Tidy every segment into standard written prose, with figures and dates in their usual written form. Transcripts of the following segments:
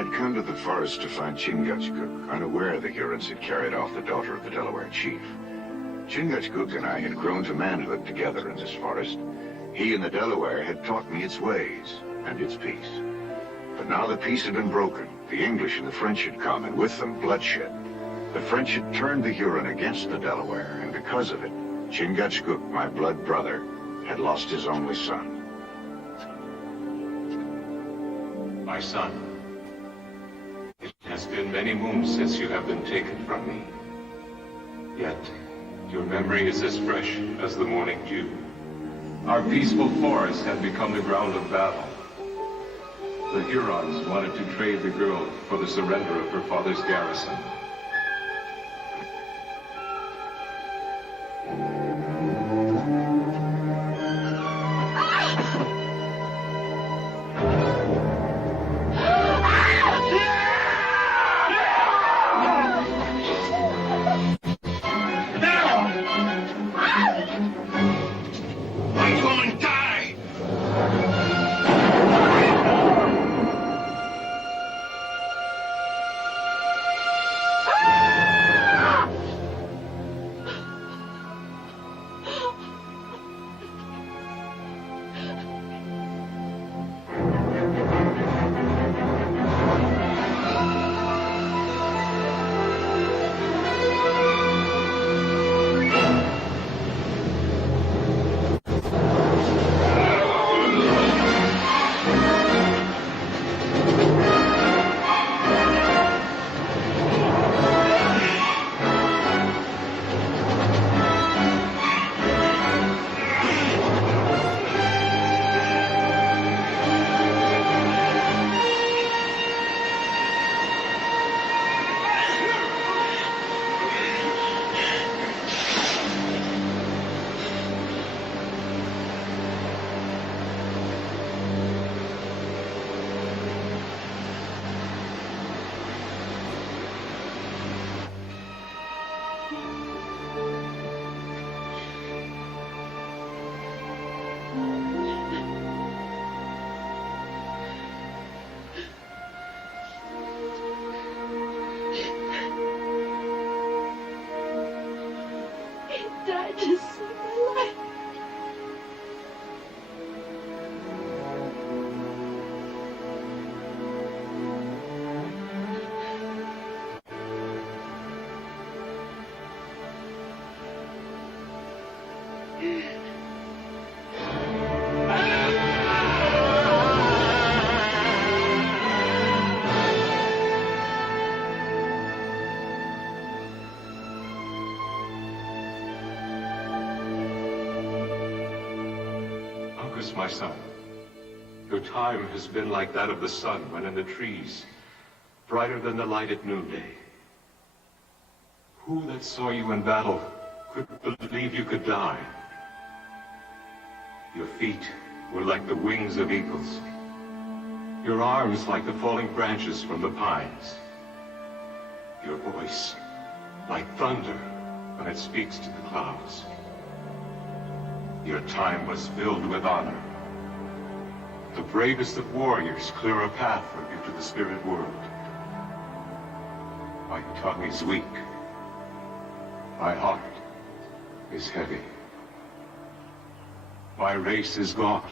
I'd come to the forest to find Chingachgook, unaware the Hurons had carried off the daughter of the Delaware chief. Chingachgook and I had grown to manhood together in this forest. He and the Delaware had taught me its ways and its peace. But now the peace had been broken. The English and the French had come, and with them bloodshed. The French had turned the Huron against the Delaware, and because of it, Chingachgook, my blood brother, had lost his only son. My son. It has been many moons since you have been taken from me. Yet, your memory is as fresh as the morning dew. Our peaceful forest had become the ground of battle. The Hurons wanted to trade the girl for the surrender of her father's garrison. Uncas, my son. Your time has been like that of the sun when in the trees, brighter than the light at noonday. Who that saw you in battle could believe you could die? Your feet were like the wings of eagles. Your arms like the falling branches from the pines. Your voice like thunder when it speaks to the clouds. Your time was filled with honor. The bravest of warriors clear a path for you to the spirit world. My tongue is weak. My heart is heavy. My race is gone.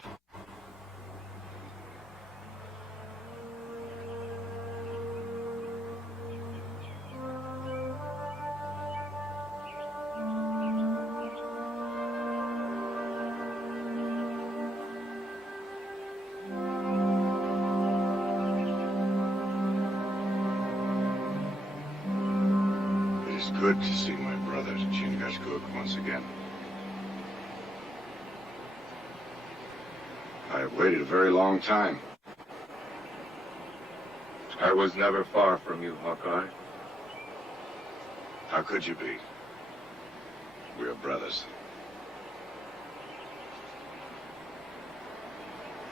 It is good to see my brother, Chingachgook, once again. I have waited a very long time. I was never far from you, Hawkeye. How could you be? We are brothers.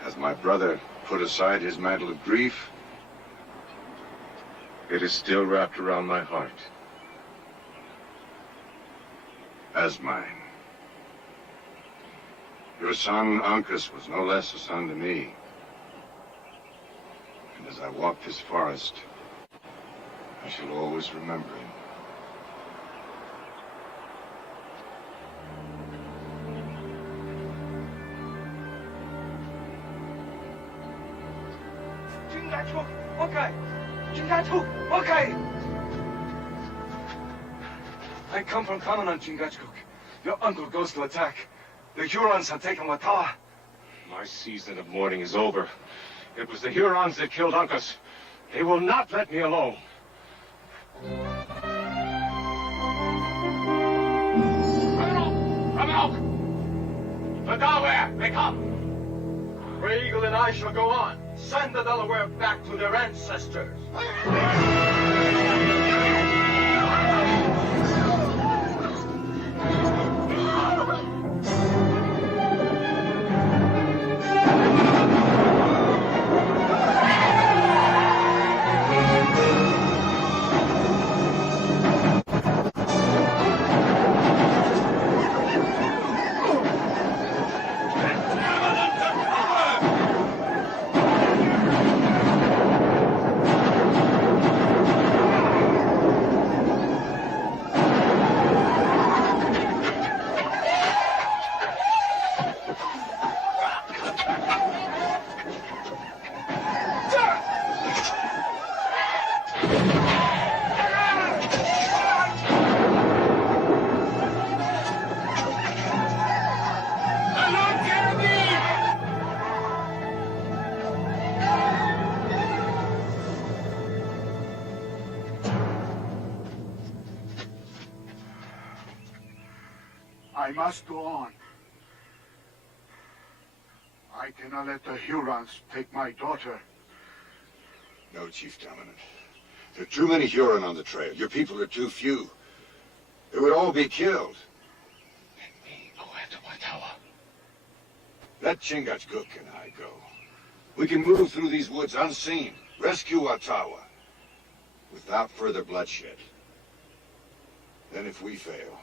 Has my brother put aside his mantle of grief? It is still wrapped around my heart. As mine. Your son, Uncas, was no less a son to me. And as I walk this forest, I shall always remember him. Chingachgook, okay. Chingachgook, okay. I come from Commandant Chingachgook. Your uncle goes to attack. The Hurons have taken Watawa. My season of mourning is over. It was the Hurons that killed Uncas. They will not let me alone. Come out! The Delaware, they come! Gray Eagle and I shall go on. Send the Delaware back to their ancestors. I must go on. I cannot let the Hurons take my daughter. No, Chief Dominant. There are too many Huron on the trail. Your people are too few. They would all be killed. Let me go after Watawa. Let Chingachgook and I go. We can move through these woods unseen, rescue Watawa, without further bloodshed. Then if we fail,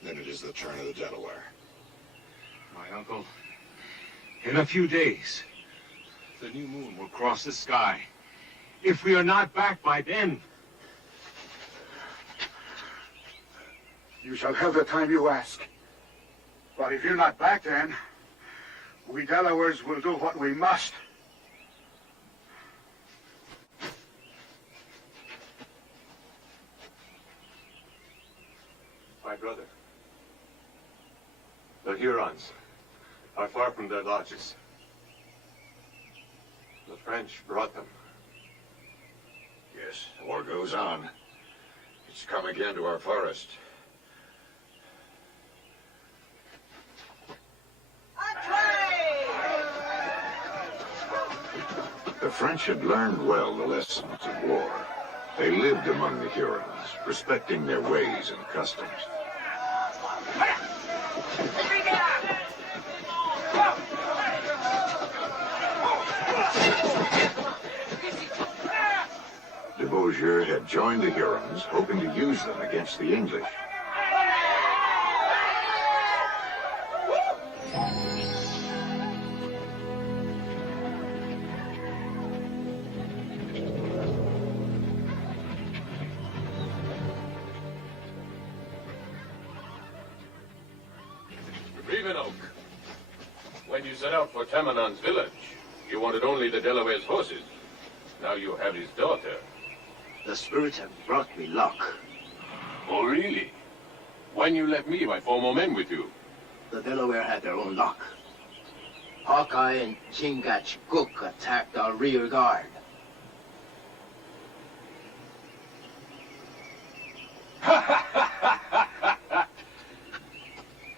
then it is the turn of the Delaware. My uncle, in a few days, the new moon will cross the sky. If we are not back by then... You shall have the time you ask. But if you're not back then, we Delawares will do what we must. My brother, the Hurons are far from their lodges. The French brought them. Yes, war goes on. It's come again to our forest. French had learned well the lessons of war. They lived among the Hurons, respecting their ways and customs. De Beaujeu had joined the Hurons, hoping to use them against the English. When you set out for Tamanon's village, you wanted only the Delaware's horses. Now you have his daughter. The spirits have brought me luck. Oh, really? When you left me, my 4 more men with you. The Delaware had their own luck. Hawkeye and Chingachgook attacked our rear guard.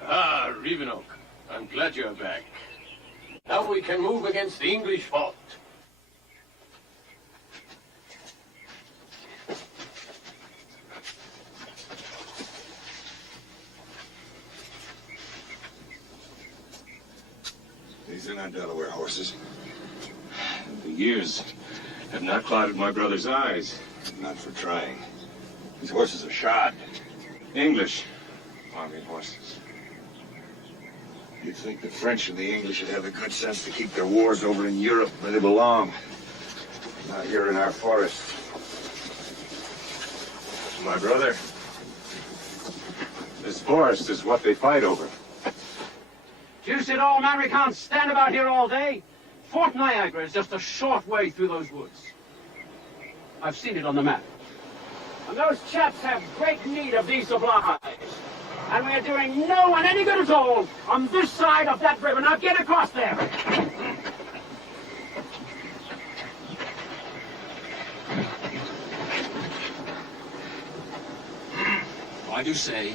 Ah, Revenoak. I'm glad you're back. Now we can move against the English fort. These are not Delaware horses. The years have not clouded my brother's eyes. Not for trying. These horses are shod. English army horses. You'd think the French and the English would have the good sense to keep their wars over in Europe where they belong. Not here in our forests. My brother, this forest is what they fight over. Deuce it all, man, we can't stand about here all day. Fort Niagara is just a short way through those woods. I've seen it on the map. And those chaps have great need of these supplies. And we're doing no one any good at all on this side of that river. Now get across there. I do say,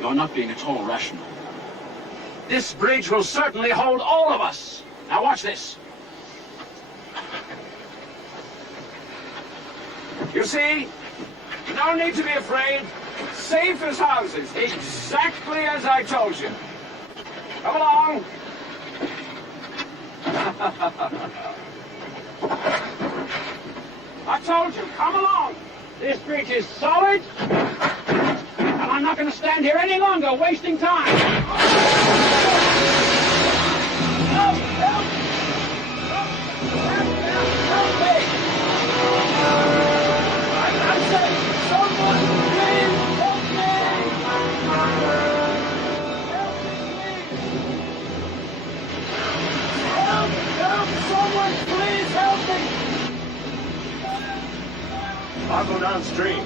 you're not being at all rational. This bridge will certainly hold all of us. Now watch this. You see, no need to be afraid. Safe as houses, exactly as I told you. Come along. I told you, come along. This bridge is solid, and I'm not going to stand here any longer wasting time. Help! Help! Help me! I'm saying, someone, please help me! Help me, please! Help! Someone, please help me! I'll go downstream.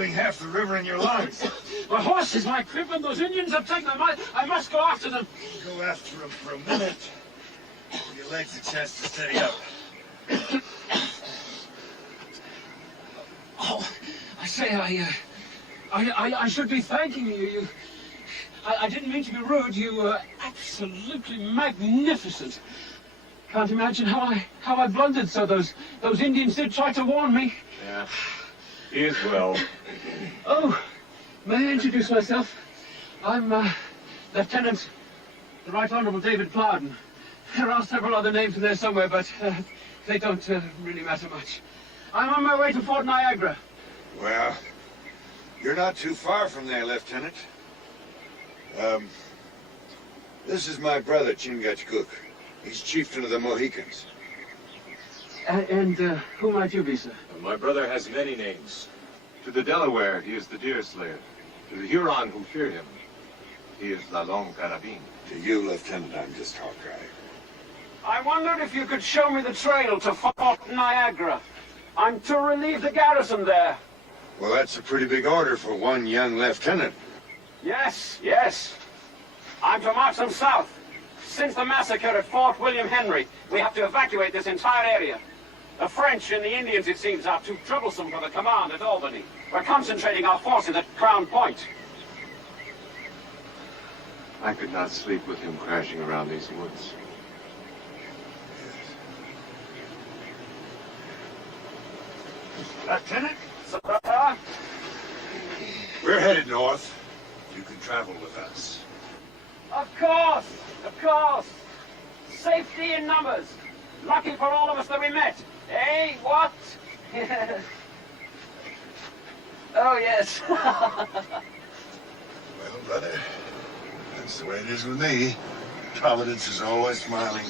Half the river in your lungs. My horse is my crib, and those Indians have taken them. I must go after them. Go after them for a minute. Give your legs a chance to steady up. Oh, I say, I should be thanking you. I didn't mean to be rude. You were absolutely magnificent. Can't imagine how I blundered so. Those Indians did try to warn me. Yeah, he is well. Oh, may I introduce myself? I'm Lieutenant, the Right Honorable David Plowden, There are several other names in there somewhere, but they don't really matter much. I'm on my way to Fort Niagara. Well, you're not too far from there, Lieutenant. This is my brother, Chingachgook. He's chieftain of the Mohicans. And who might you be, sir? My brother has many names. To the Delaware, he is the Deer Slayer. To the Huron who fear him, he is La Longue Carabine. To you, Lieutenant, I'm just Hawkeye. I wondered if you could show me the trail to Fort Niagara. I'm to relieve the garrison there. Well, that's a pretty big order for one young lieutenant. Yes, yes. I'm to march them south. Since the massacre at Fort William Henry, we have to evacuate this entire area. The French and the Indians, it seems, are too troublesome for the command at Albany. We're concentrating our forces at Crown Point. I could not sleep with him crashing around these woods. Lieutenant, Sir? We're headed north. You can travel with us. Of course, of course. Safety in numbers. Lucky for all of us that we met. Eh, what? Oh, yes. Well, brother, that's the way it is with me. Providence is always smiling.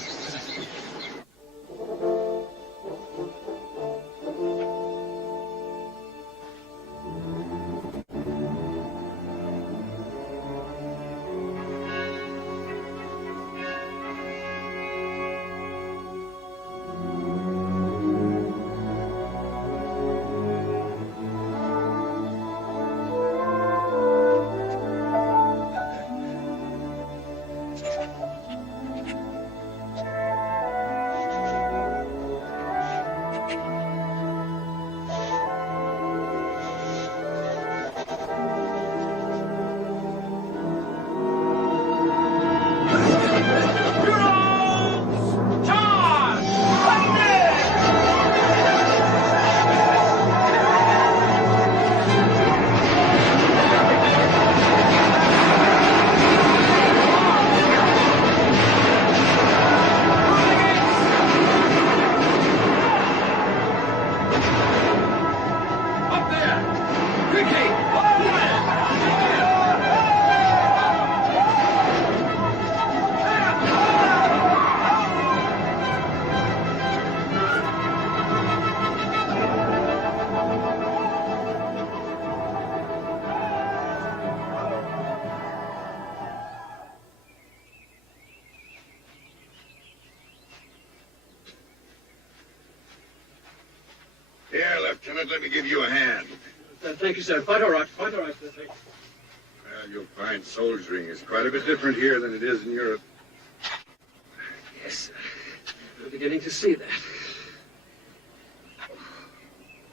Here, Lieutenant, let me give you a hand. Thank you, sir. Quite all right, sir. Thank you. Well, you'll find soldiering is quite a bit different here than it is in Europe. Yes, I'm beginning to see that.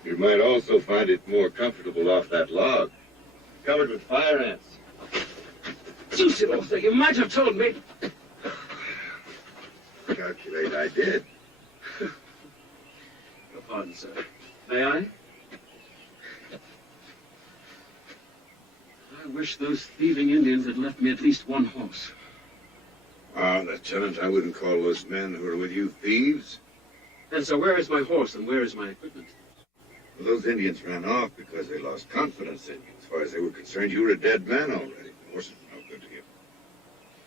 You might also find it more comfortable off that log, covered with fire ants. Juicy little thing, you might have told me. Calculate I did. Your pardon, sir. May I? I wish those thieving Indians had left me at least one horse. Ah, Lieutenant, I wouldn't call those men who are with you thieves. And so where is my horse and where is my equipment? Well, those Indians ran off because they lost confidence in you. As far as they were concerned, you were a dead man already. The horses were no good to you.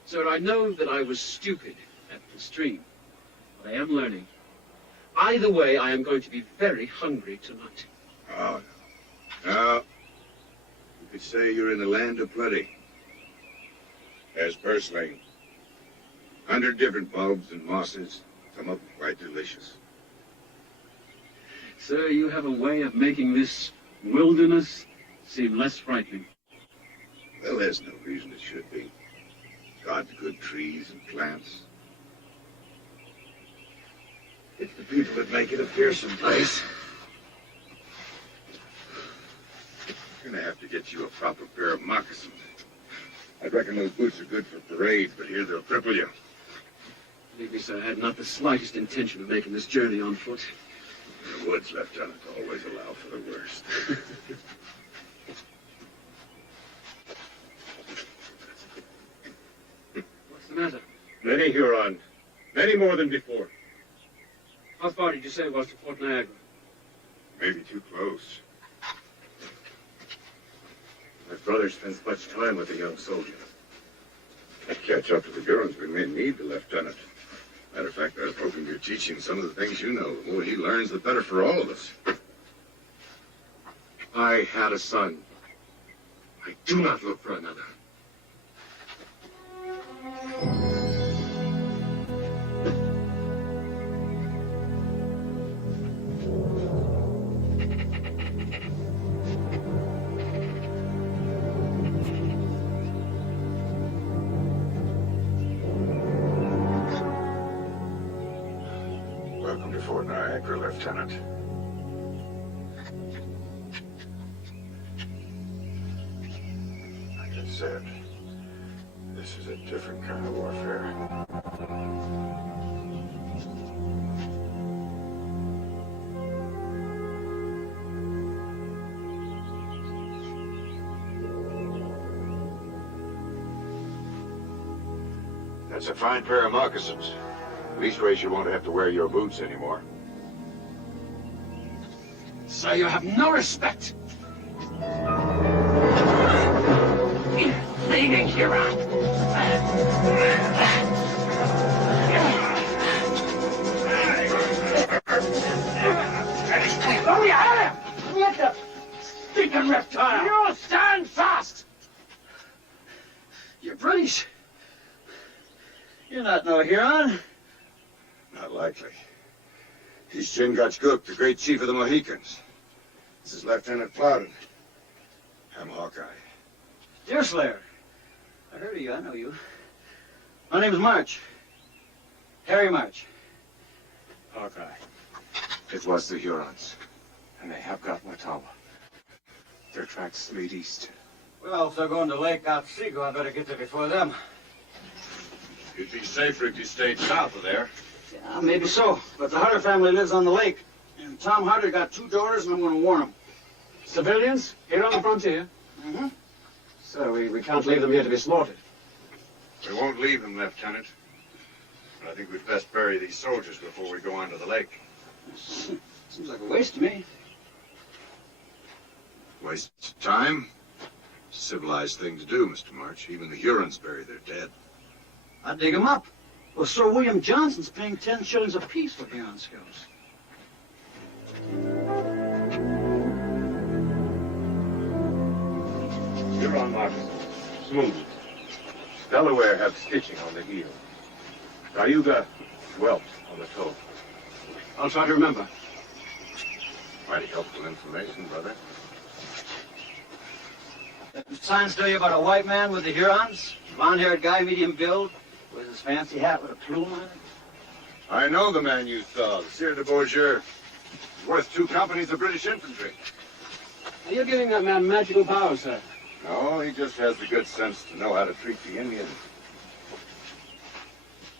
Sir, I know that I was stupid at the stream, but I am learning. Either way, I am going to be very hungry tonight. Oh, no. No. You could say you're in the land of plenty. There's purslane. 100 different bulbs and mosses. Some of them quite delicious. Sir, you have a way of making this wilderness seem less frightening. Well, there's no reason it should be. God's good trees and plants. It's the people that make it a fearsome place. You're gonna have to get you a proper pair of moccasins. I reckon those boots are good for parades, but here they'll cripple you. Believe me, sir, I had not the slightest intention of making this journey on foot. The woods, Lieutenant, always allow for the worst. What's the matter? Many Huron Many more than before. How far did you say it was to Fort Niagara? Maybe too close. My brother spends much time with the young soldier. To catch up to the Hurons, we may need the lieutenant. Matter of fact, I was hoping you'd teach him some of the things you know. The more he learns, the better for all of us. I had a son. I do not look for another. Welcome to Fort Niagara, Lieutenant. Like I said, this is a different kind of warfare. That's a fine pair of moccasins. Leastways, you won't have to wear your boots anymore. Sir, you have no respect. Leaving Huron. Oh, you had him! What the stinking reptile! You stand fast! You're British. You're not no Huron. Not likely. He's Chingachgook, the great chief of the Mohicans. This is Lieutenant Plowden. I'm Hawkeye. Deerslayer. I heard of you. I know you. My name's March. Harry March. Hawkeye. It was the Hurons. And they have got Watauga. Their tracks lead east. Well, if they're going to Lake Otsego, I better get there before them. You'd be safer if you stayed south of there. Yeah, maybe so. But the Harder family lives on the lake. And Tom Harder got 2 daughters, and I'm going to warn them. Civilians here on the frontier. Mm-hmm. So we can't leave them here to be slaughtered. We won't leave them, Lieutenant. But I think we'd best bury these soldiers before we go onto the lake. Seems like a waste to me. Waste of time? Civilized thing to do, Mr. March. Even the Hurons bury their dead. I'd dig them up. Well, Sir William Johnson's paying 10 shillings apiece for Huron scouts. Huron moccasins. Smooth. Delaware have stitching on the heel. Cayuga, welt on the toe. I'll try to remember. Mighty helpful information, brother. Signs tell you about a white man with the Hurons? Blonde-haired guy, medium build, with his fancy hat with a plume on it. I know the man you saw, the Sieur de Beaujeu. He's worth 2 companies of British infantry. Are you giving that man magical powers, sir? No, he just has the good sense to know how to treat the Indians.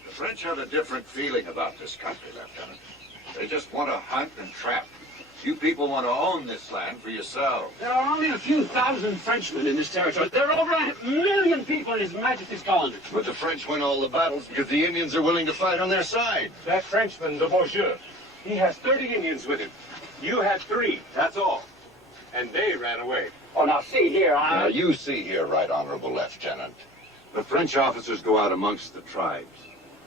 The French have a different feeling about this country, Lieutenant. They just want to hunt and trap. You people want to own this land for yourselves. There are only a few thousand Frenchmen in this territory. There are over 1 million people in His Majesty's colony. But the French win all the battles because the Indians are willing to fight on their side. That Frenchman, de Beaujeu, he has 30 Indians with him. You had 3, that's all. And they ran away. Oh, now see here, Now, you see here, Right Honorable Lieutenant. The French officers go out amongst the tribes.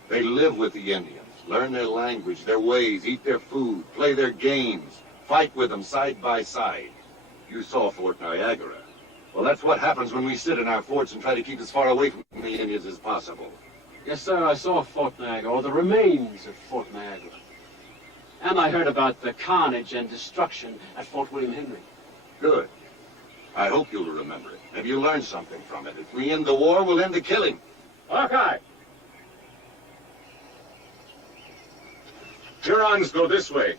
They live with the Indians, learn their language, their ways, eat their food, play their games, fight with them side by side. You saw Fort Niagara. Well, that's what happens when we sit in our forts and try to keep as far away from the Indians as possible. Yes, sir, I saw Fort Niagara, or the remains of Fort Niagara. And I heard about the carnage and destruction at Fort William Henry. Good. I hope you'll remember it. Maybe you'll learn something from it. If we end the war, we'll end the killing. Hawkeye! Hurons go this way.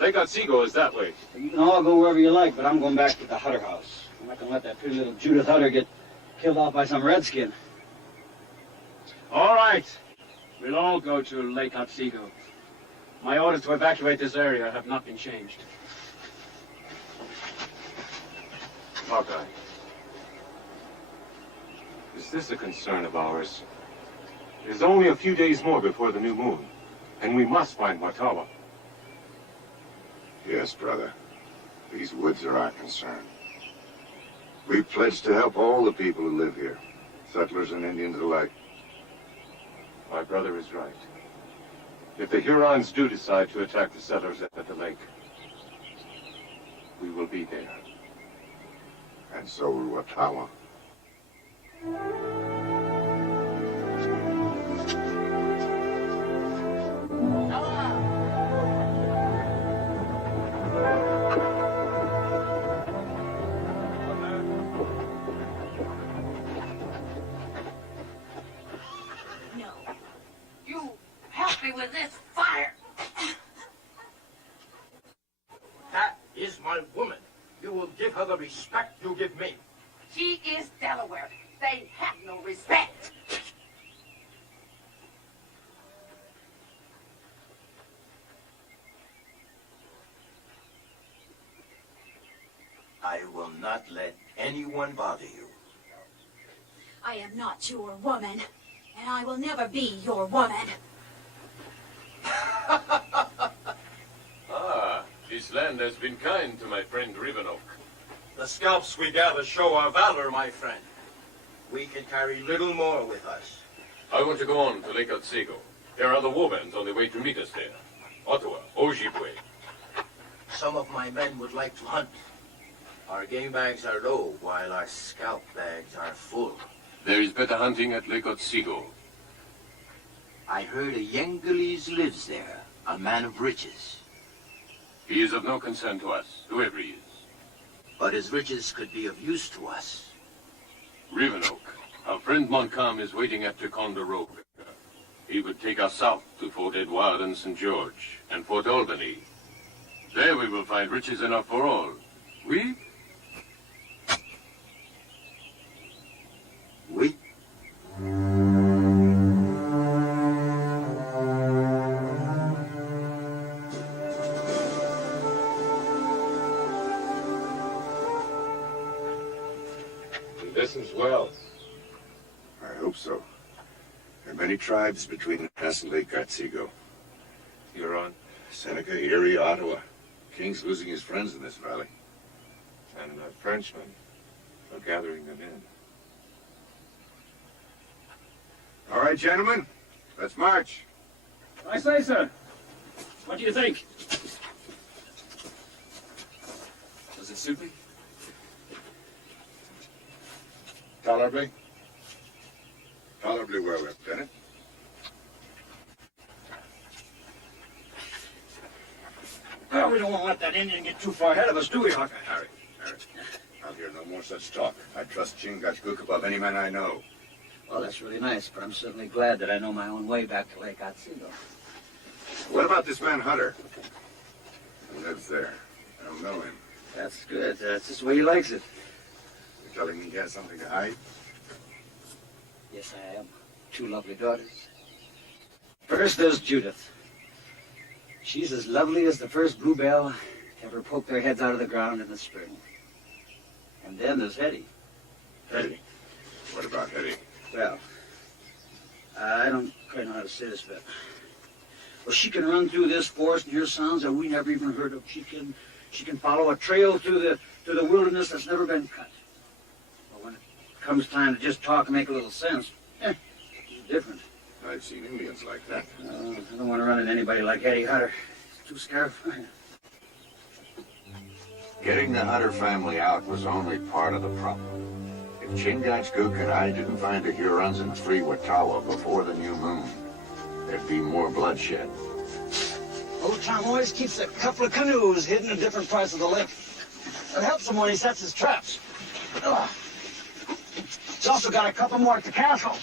Lake Otsego is that way. You can all go wherever you like, but I'm going back to the Hutter house. I'm not going to let that pretty little Judith Hutter get killed off by some redskin. All right. We'll all go to Lake Otsego. My orders to evacuate this area have not been changed. Hawkeye, is this a concern of ours? There's only a few days more before the new moon, and we must find Watawa. Yes, brother. These woods are our concern. We've pledged to help all the people who live here, settlers and Indians alike. My brother is right. If the Hurons do decide to attack the settlers at the lake, we will be there. And so will Watawa. No. You help me with this fire. That is my woman. You will give her the respect you give me. She is Delaware. They have no respect. I will not let anyone bother you. I am not your woman, and I will never be your woman. Ah, this land has been kind to my friend Rivenoak. The scalps we gather show our valor, my friend. We can carry little more with us. I want to go on to Lake Otsego. There are the warbands on the way to meet us there. Ottawa, Ojibwe. Some of my men would like to hunt. Our game bags are low, while our scalp bags are full. There is better hunting at Lake Otsego. I heard a Yengelis lives there, a man of riches. He is of no concern to us, whoever he is. But his riches could be of use to us. Rivenoak, our friend Montcalm is waiting at Ticonderoga. He would take us south to Fort Edward and St. George, and Fort Albany. There we will find riches enough for all. We? We? He listens well. I hope so. There are many tribes between us and Lake Otsego. Huron Seneca, Erie, Ottawa. King's losing his friends in this valley. and the Frenchmen are gathering them in. All right, gentlemen, let's march. I say, sir. What do you think? Does it suit me? Tolerably? Tolerably well, Lieutenant. Well, we don't want to let that Indian get too far ahead of us, do we, Hawkeye? Harry, I'll hear no more such talk. I trust Chingachgook above any man I know. Well, that's really nice, but I'm certainly glad that I know my own way back to Lake Otsego. What about this man Hunter? He lives there. I don't know him. That's good. That's just the way he likes it. You're telling me he has something to hide? Yes, I am. 2 lovely daughters. First, there's Judith. She's as lovely as the first bluebell to ever poke their heads out of the ground in the spring. And then there's Hetty. Hetty? What about Hetty? Well, I don't quite know how to say this, but... Well, she can run through this forest and hear sounds that we never even heard of. She can follow a trail through the wilderness that's never been cut. But when it comes time to just talk and make a little sense, she's different. I've seen Indians like that. I don't want to run into anybody like Eddie Hutter. He's too scared for me. Getting the Hunter family out was only part of the problem. If Chingachgook and I didn't find the Hurons and free Watawa before the new moon, there'd be more bloodshed. Old Tom always keeps a couple of canoes hidden in different parts of the lake. It helps him when he sets his traps. Ugh. He's also got a couple more at the castle.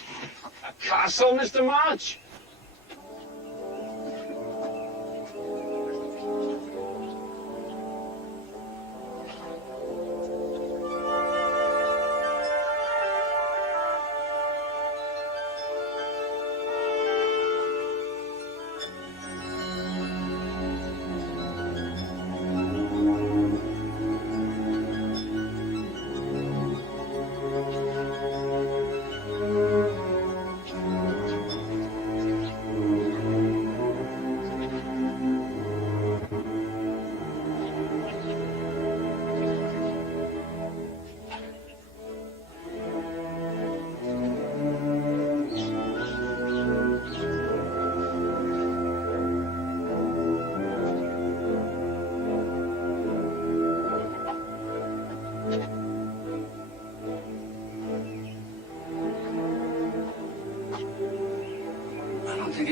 A castle, Mr. March?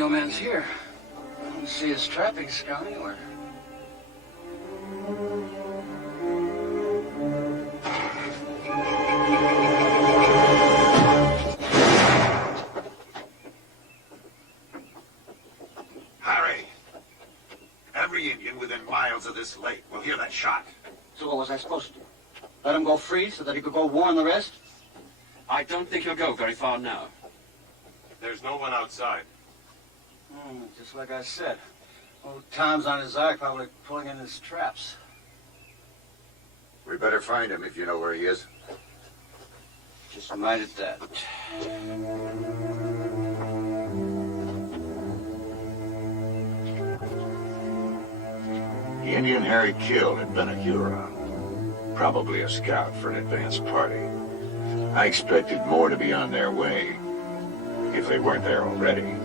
no man's here. I don't see his trappings scout anywhere. Harry, every Indian within miles of this lake will hear that shot. So what was I supposed to do? Let him go free so that he could go warn the rest? I don't think he'll go very far now. There's no one outside. Just like I said. Old Tom's on his ark, probably pulling in his traps. We better find him if you know where he is. Just minded that. The Indian Harry killed had been a Huron. Probably a scout for an advance party. I expected more to be on their way, if they weren't there already.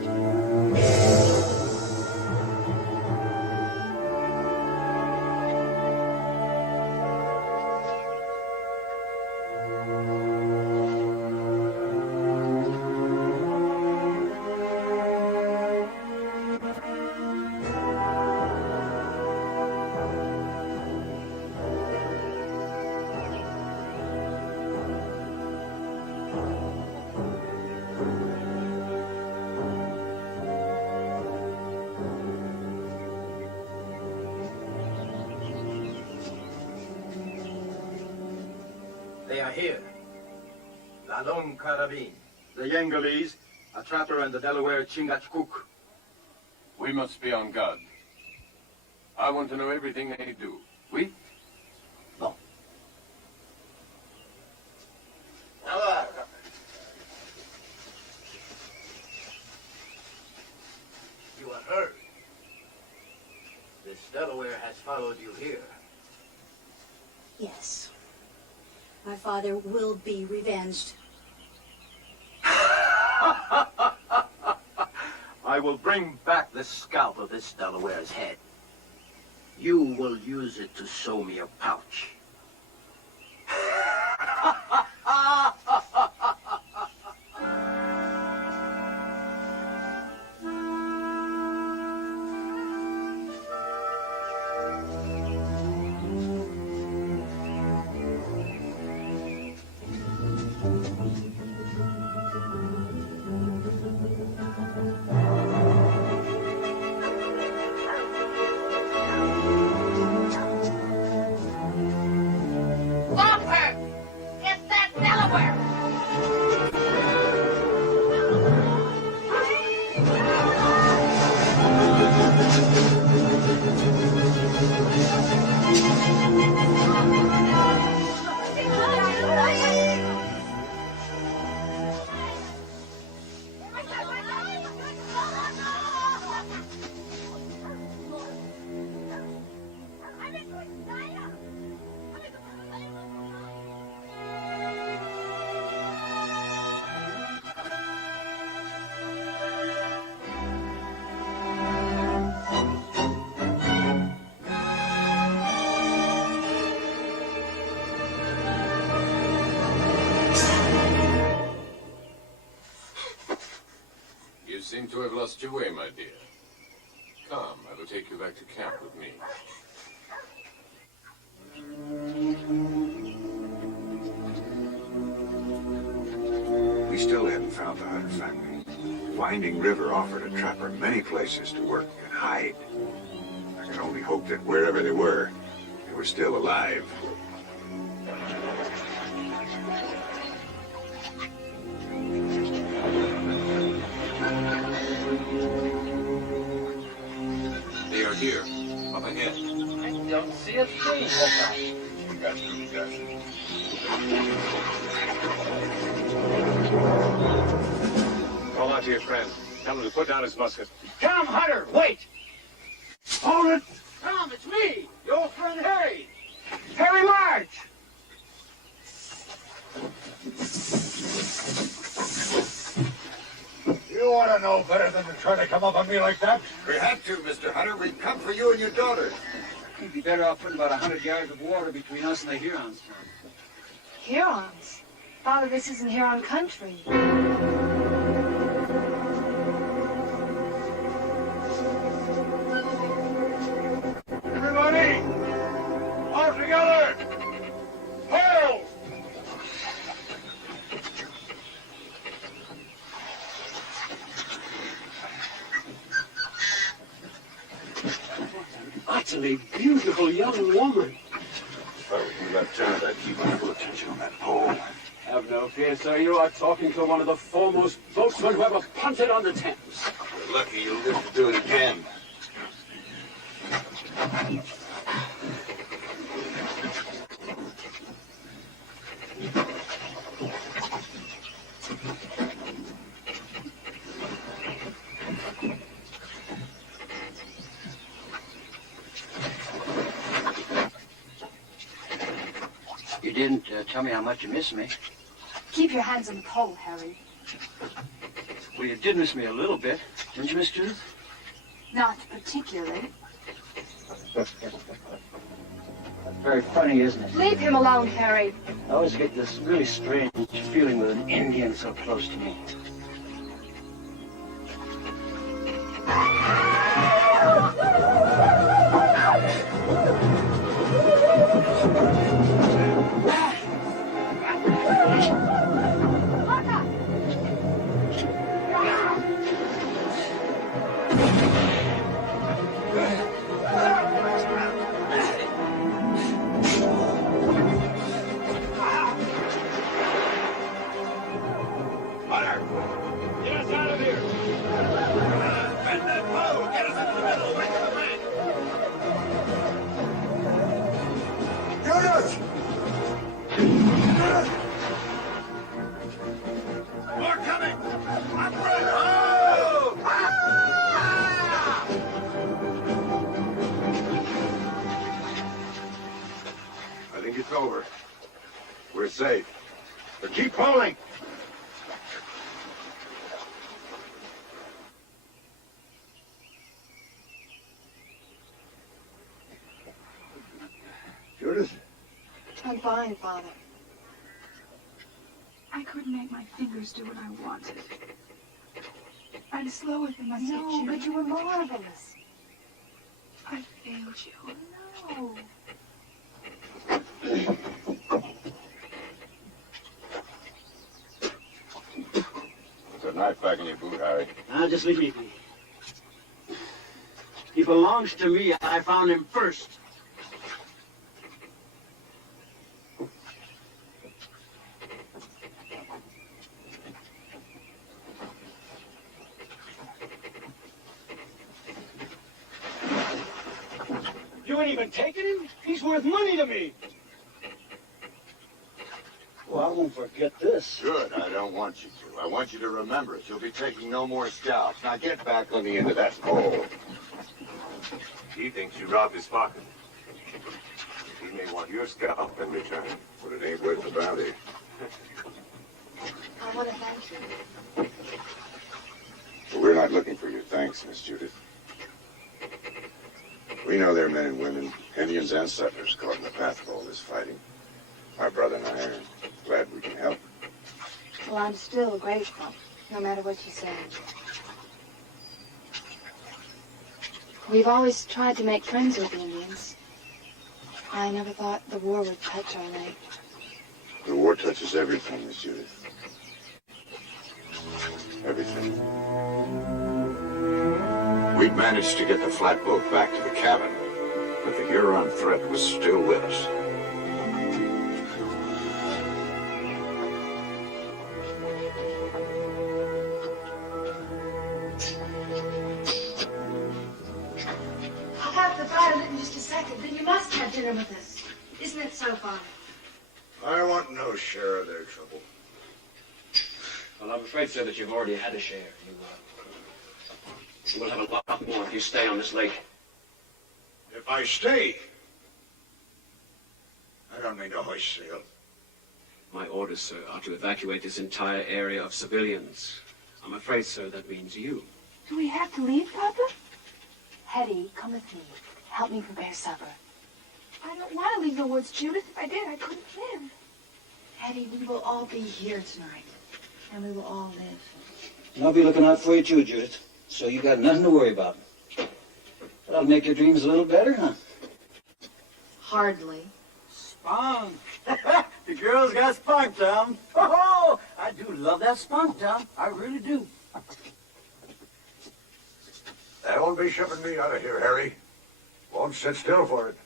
They are here. La Longue Carabine. The Yengalese, a trapper, and the Delaware Chingachgook. We must be on guard. I want to know everything they do. Oui? Bon. You have heard. This Delaware has followed you here. Yes. My father will be revenged. I will bring back the scalp of this Delaware's head. You will use it to sew me a pouch. Stop her! It's that Delaware! You seem to have lost your way, my dear. Come, I will take you back to camp with me. We still hadn't found the Hutter family. Winding River offered a trapper many places to work and hide. I can only hope that wherever they were still alive. They are here, up ahead. I don't see a thing. You got to guess. Call out to your friend. Tell him to put down his musket. Tom Hunter, wait! Hold it! Tom, it's me, your friend Harry. Harry March! You ought to know better than to try to come up on me like that. We had to, Mr. Hunter. We've come for you and your daughter. You'd be better off putting about 100 yards of water between us and the Hurons. Hurons? Father, this isn't Huron country. uncommonly beautiful young woman. If I were you, Lieutenant, I'd keep my full attention on that pole. Have no fear, sir. You are talking to one of the foremost boatsmen who ever punted on the Thames. You're lucky you'll live to do it again. You didn't tell me how much you missed me. Keep your hands on the pole, Harry. Well, you did miss me a little bit, didn't you, Miss Judith? Not particularly. That's very funny, isn't it? Leave him alone, Harry. I always get this really strange feeling with an Indian so close to me. I think it's over. We're safe. But keep pulling! Judith? I'm fine, Father. I couldn't make my fingers do what I wanted. I'm slower than my No, but you were marvelous. I failed you. No. Put that knife back in your boot, Harry. Now, just leave me. He belongs to me. I found him first. You ain't even taking him? He's worth money to me. Well, I won't forget this. Good, I don't want you to. I want you to remember it. You'll be taking no more scalps. Now get back on the end of that pole. He thinks you robbed his pocket. He may want your scalp in return. But it ain't worth the bounty. I want to thank you. But we're not looking for your thanks, Miss Judith. We know there are men and women, Indians and settlers, caught in the path of all this fighting. My brother and I are glad we can help. Well, I'm still grateful, no matter what you say. We've always tried to make friends with the Indians. I never thought the war would touch our lake. The war touches everything, Miss Judith. Everything. We'd managed to get the flatboat back to the cabin, but the Huron threat was still with us. I'll have the violet in just a second, but you must have dinner with us. Isn't it so, Father? I want no share of their trouble. Well, I'm afraid, sir, that you've already had a share. You will have a lot more if you stay on this lake. If I stay, I don't mean to hoist sail. My orders, sir, are to evacuate this entire area of civilians. I'm afraid, sir, that means you. Do we have to leave, Papa? Hetty, come with me. Help me prepare supper. I don't want to leave the woods, Judith. If I did, I couldn't live. Hetty, we will all be here tonight, and we will all live. And I'll be looking out for you too, Judith. So you got nothing to worry about. That'll make your dreams a little better, huh? Hardly. Spunk. The girls got spunk, Tom. Oh, I do love that spunk, Tom. I really do. That won't be shipping me out of here, Harry. Won't sit still for it.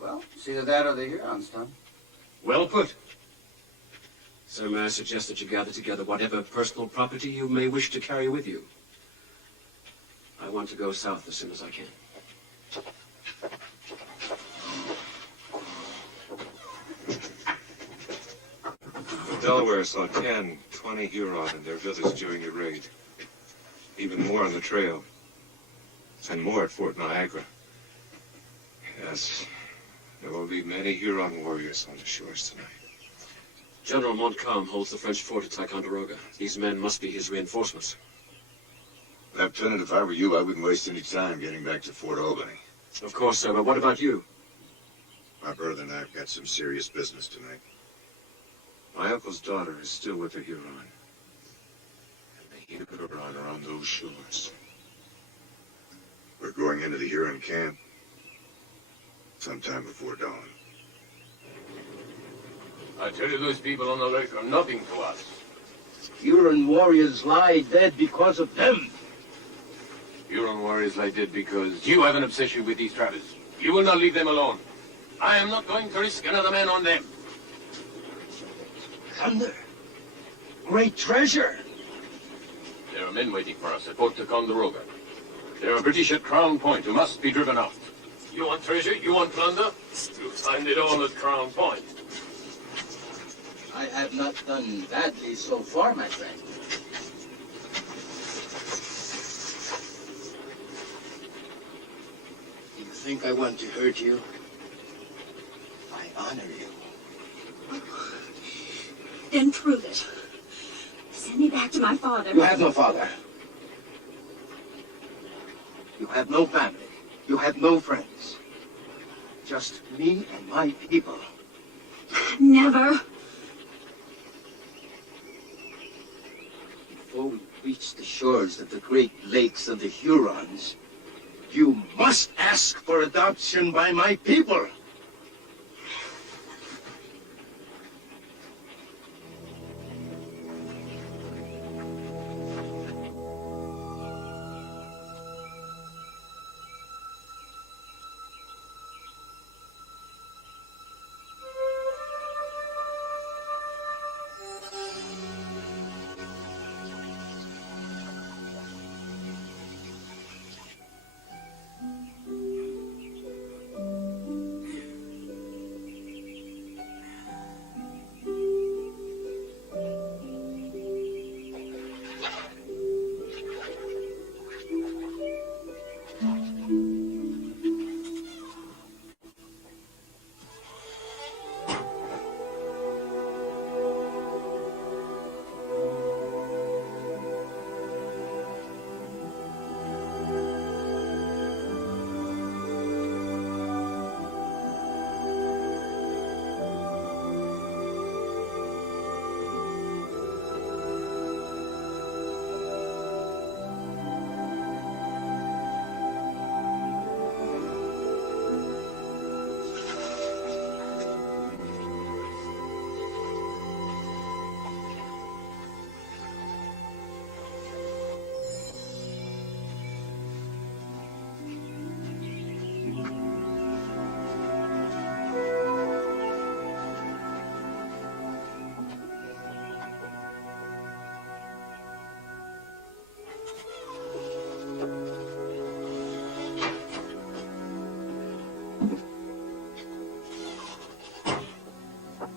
Well, it's either that or the Hurons, Tom. Well put. Sir, may I suggest that you gather together whatever personal property you may wish to carry with you. I want to go south as soon as I can. The Delaware saw 10, 20 Huron in their village during the raid. Even more on the trail. And more at Fort Niagara. Yes, there will be many Huron warriors on the shores tonight. General Montcalm holds the French fort at Ticonderoga. These men must be his reinforcements. Lieutenant, if I were you, I wouldn't waste any time getting back to Fort Albany. Of course, sir, but what about you? My brother and I have got some serious business tonight. My uncle's daughter is still with the Huron. And the Huron are on those shores. We're going into the Huron camp sometime before dawn. I tell you, those people on the lake are nothing to us. Huron warriors lie dead because of them. Huron warriors lie dead because you have an obsession with these trappers. You will not leave them alone. I am not going to risk another man on them. Thunder. Great treasure. There are men waiting for us at Fort Ticonderoga. There are British at Crown Point who must be driven out. You want treasure? You want plunder? You'll find it all at Crown Point. I have not done badly so far, my friend. You think I want to hurt you? I honor you. Then prove it. Send me back to my father. You have no father. You have no family. You have no friends. Just me and my people. Never. Before we reach the shores of the Great Lakes of the Hurons, you must ask for adoption by my people.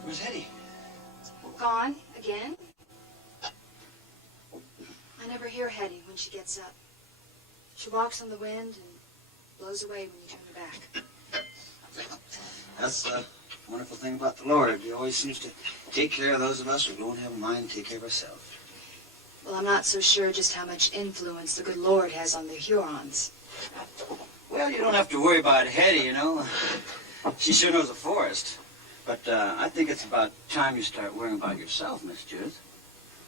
Where's Hetty? Gone again? I never hear Hetty when she gets up. She walks on the wind and blows away when you turn her back. That's the wonderful thing about the Lord. He always seems to take care of those of us who don't have a mind to take care of ourselves. Well, I'm not so sure just how much influence the good Lord has on the Hurons. Well, you don't have to worry about Hetty, you know. She sure knows the forest. But I think it's about time you start worrying about yourself, Miss Judith.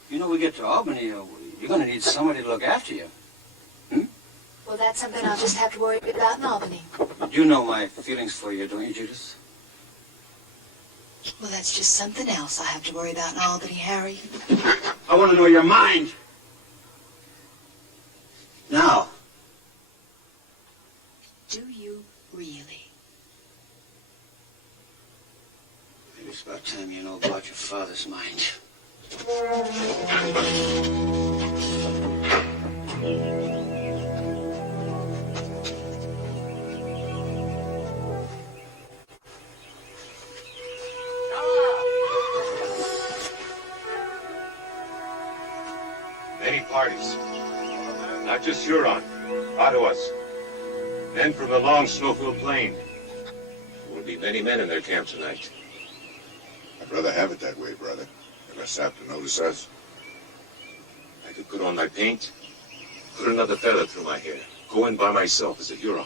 You know, we get to Albany, you're going to need somebody to look after you. Well, that's something I'll just have to worry about in Albany. You know my feelings for you, don't you, Judith? Well, that's just something else I'll have to worry about in Albany, Harry. I want to know your mind. Now. Do you really It's about time you know about your father's mind. Many parties. Not just Huron. Ottawas. Men from the long snow-filled plain. There will be many men in their camp tonight. I'd rather have it that way, brother. They're less apt to notice us. I could put on my paint, put another feather through my hair, go in by myself as a Huron.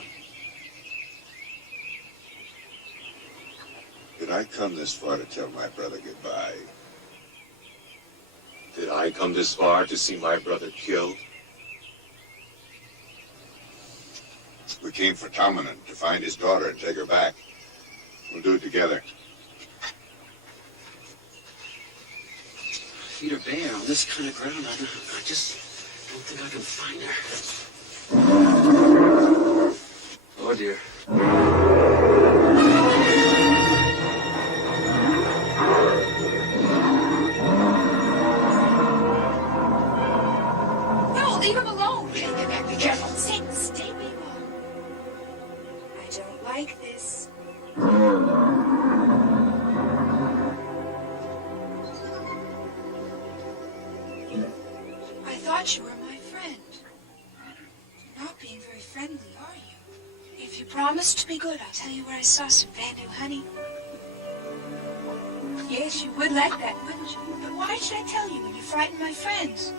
Did I come this far to tell my brother goodbye? Did I come this far to see my brother killed? We came for Tomanin to find his daughter and take her back. We'll do it together. Feed her bare on this kind of ground. I just don't think I can find her. Oh, dear. No, leave him alone. Be careful. Stay, people. I don't like this. I thought you were my friend. You're not being very friendly, are you? If you promise to be good, I'll tell you where I saw some brand new honey. Yes, you would like that, wouldn't you? But why should I tell you when you frighten my friends?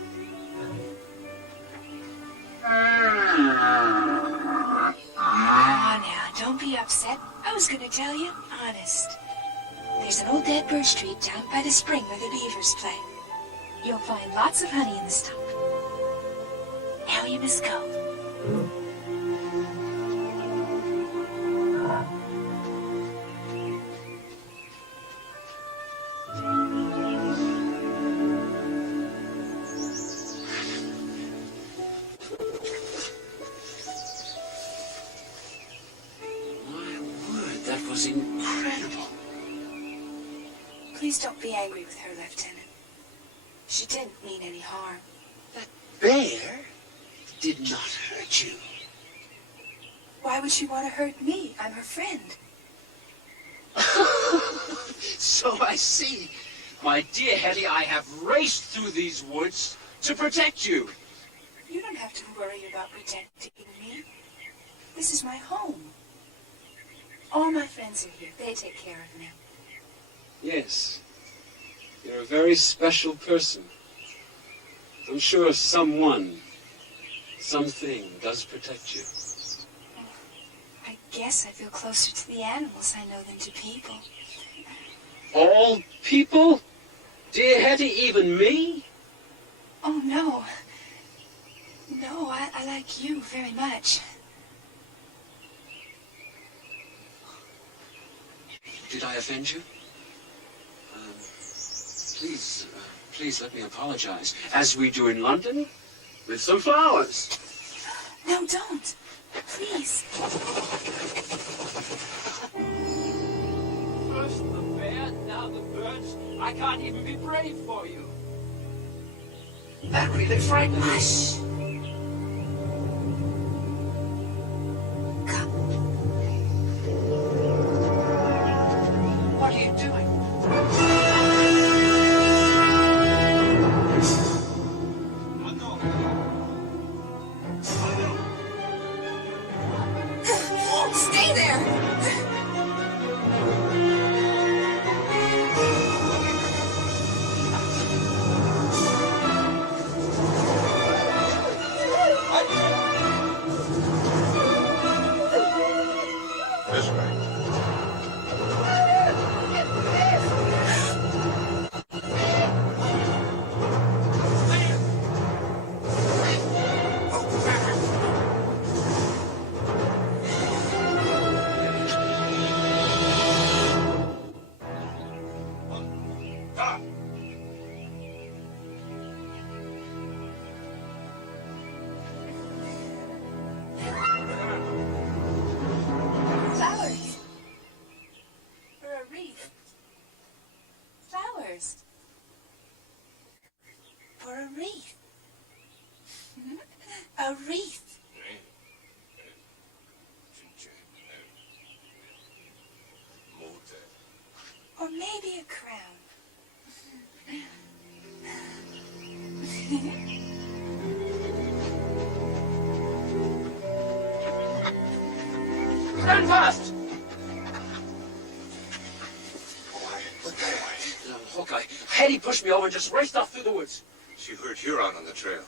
Now, don't be upset. I was gonna tell you, honest. There's an old dead birch tree down by the spring where the beavers play. You'll find lots of honey in the stump. Now you must go. My word, that was incredible. Please don't be angry with her, Lieutenant. She didn't mean any harm. That bear did not hurt you. Why would she want to hurt me? I'm her friend. So I see. My dear Hetty, I have raced through these woods to protect you. You don't have to worry about protecting me. This is my home. All my friends are here. They take care of me. Yes. You're a very special person. I'm sure someone, something does protect you. I guess I feel closer to the animals I know than to people. All people? Dear Hetty, even me? Oh, no. No, I like you very much. Did I offend you? Please let me apologize, as we do in London, with some flowers. No, don't. Please. First the bear, now the birds. I can't even be brave for you. That really frightened me. Hush. What are you doing? Stay there. This way. Flowers. For a wreath. forest. For a wreath. A wreath. Or maybe a crown. Stand fast! Hawkeye, Hetty pushed me over and just raced off through the woods. She heard Huron on the trail.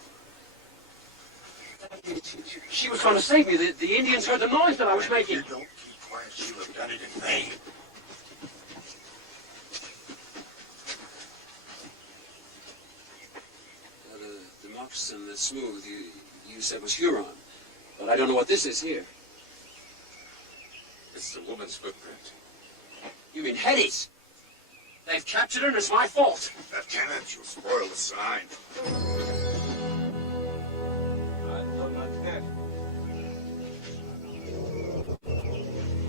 She was trying to save me. The Indians heard the noise that I was making. You don't keep quiet, she'll have done it in vain. The moccasin that's smooth, you said was Huron. But I don't know what this is here. It's the woman's footprint. You mean Hetty's? They've captured her and it's my fault. Lieutenant, you'll spoil the sign.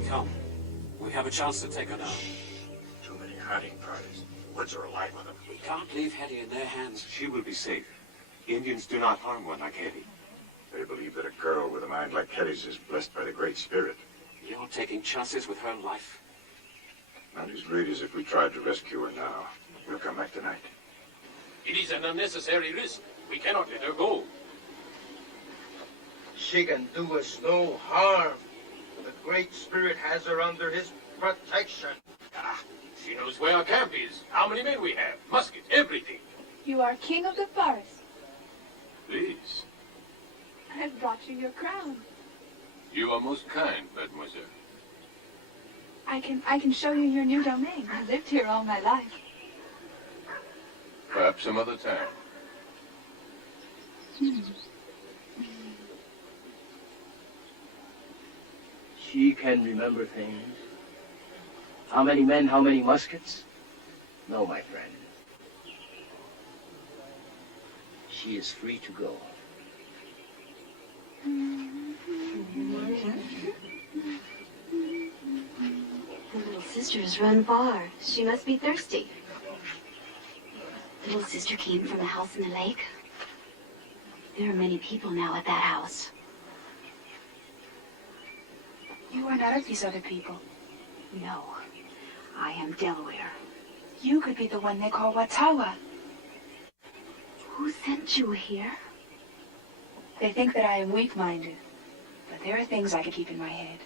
Come. We have a chance to take her down. Too many hiding parties. The woods are alive with them. We can't leave Hetty in their hands. She will be safe. Indians do not harm one like Hetty. They believe that a girl with a mind like Hetty's is blessed by the Great Spirit. You're taking chances with her life. Not as great as if we tried to rescue her now. We'll come back tonight. It is an unnecessary risk. We cannot let her go. She can do us no harm. The Great Spirit has her under his protection. Ah, she knows where our camp is, how many men we have, muskets, everything. You are king of the forest. Please. I've brought you your crown. You are most kind, mademoiselle. I can show you your new domain. I lived here all my life. Perhaps some other time. She can remember things. How many men, how many muskets? No, my friend. She is free to go. The little sister's run far. She must be thirsty. The little sister came from the house in the lake. There are many people now at that house. You are not of these other people. No, I am Delaware. You could be the one they call Watawa. Who sent you here? They think that I am weak-minded, but there are things I can keep in my head.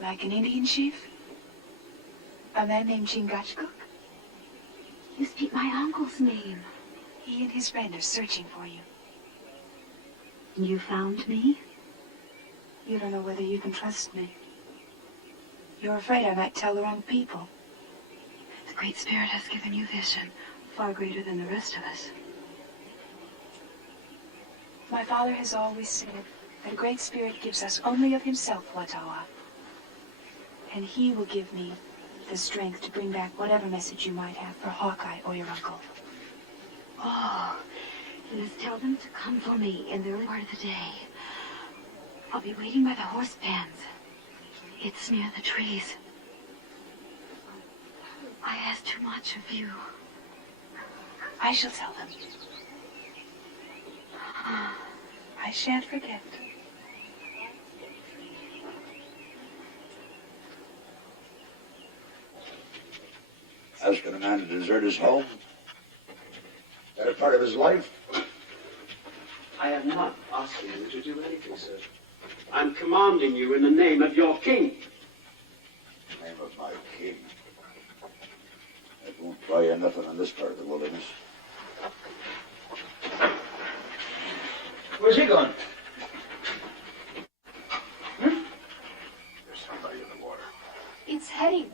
Like an Indian chief? A man named Chingachgook? You speak my uncle's name. He and his friend are searching for you. You found me? You don't know whether you can trust me. You're afraid I might tell the wrong people. The Great Spirit has given you vision, far greater than the rest of us. My father has always said that a Great Spirit gives us only of himself, Watawa. And he will give me the strength to bring back whatever message you might have for Hawkeye or your uncle. Oh, you must tell them to come for me in the early part of the day. I'll be waiting by the horse pens. It's near the trees. I ask too much of you. I shall tell them. I shan't forget. Asking a man to desert his home? Is that a part of his life? I am not asking you to do anything, sir. I'm commanding you in the name of your king. Name of my king. It won't buy you nothing in this part of the wilderness. Where's he going? There's somebody in the water. It's Hetty.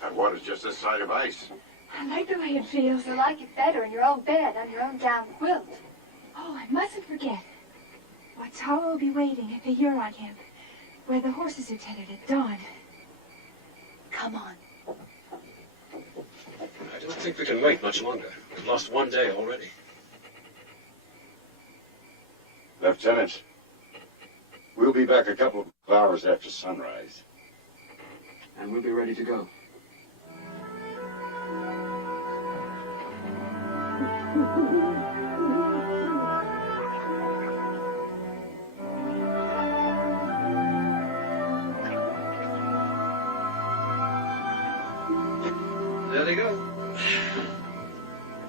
That water's just a side of ice. I like the way it feels. I like it better in your own bed, on your own down quilt. Oh, I mustn't forget. Watawa will be waiting at the Huron camp, where the horses are tethered at dawn. Come on. I don't think we can wait much longer. We've lost one day already. Lieutenant, We'll be back a couple of hours after sunrise. And we'll be ready to go. There they go.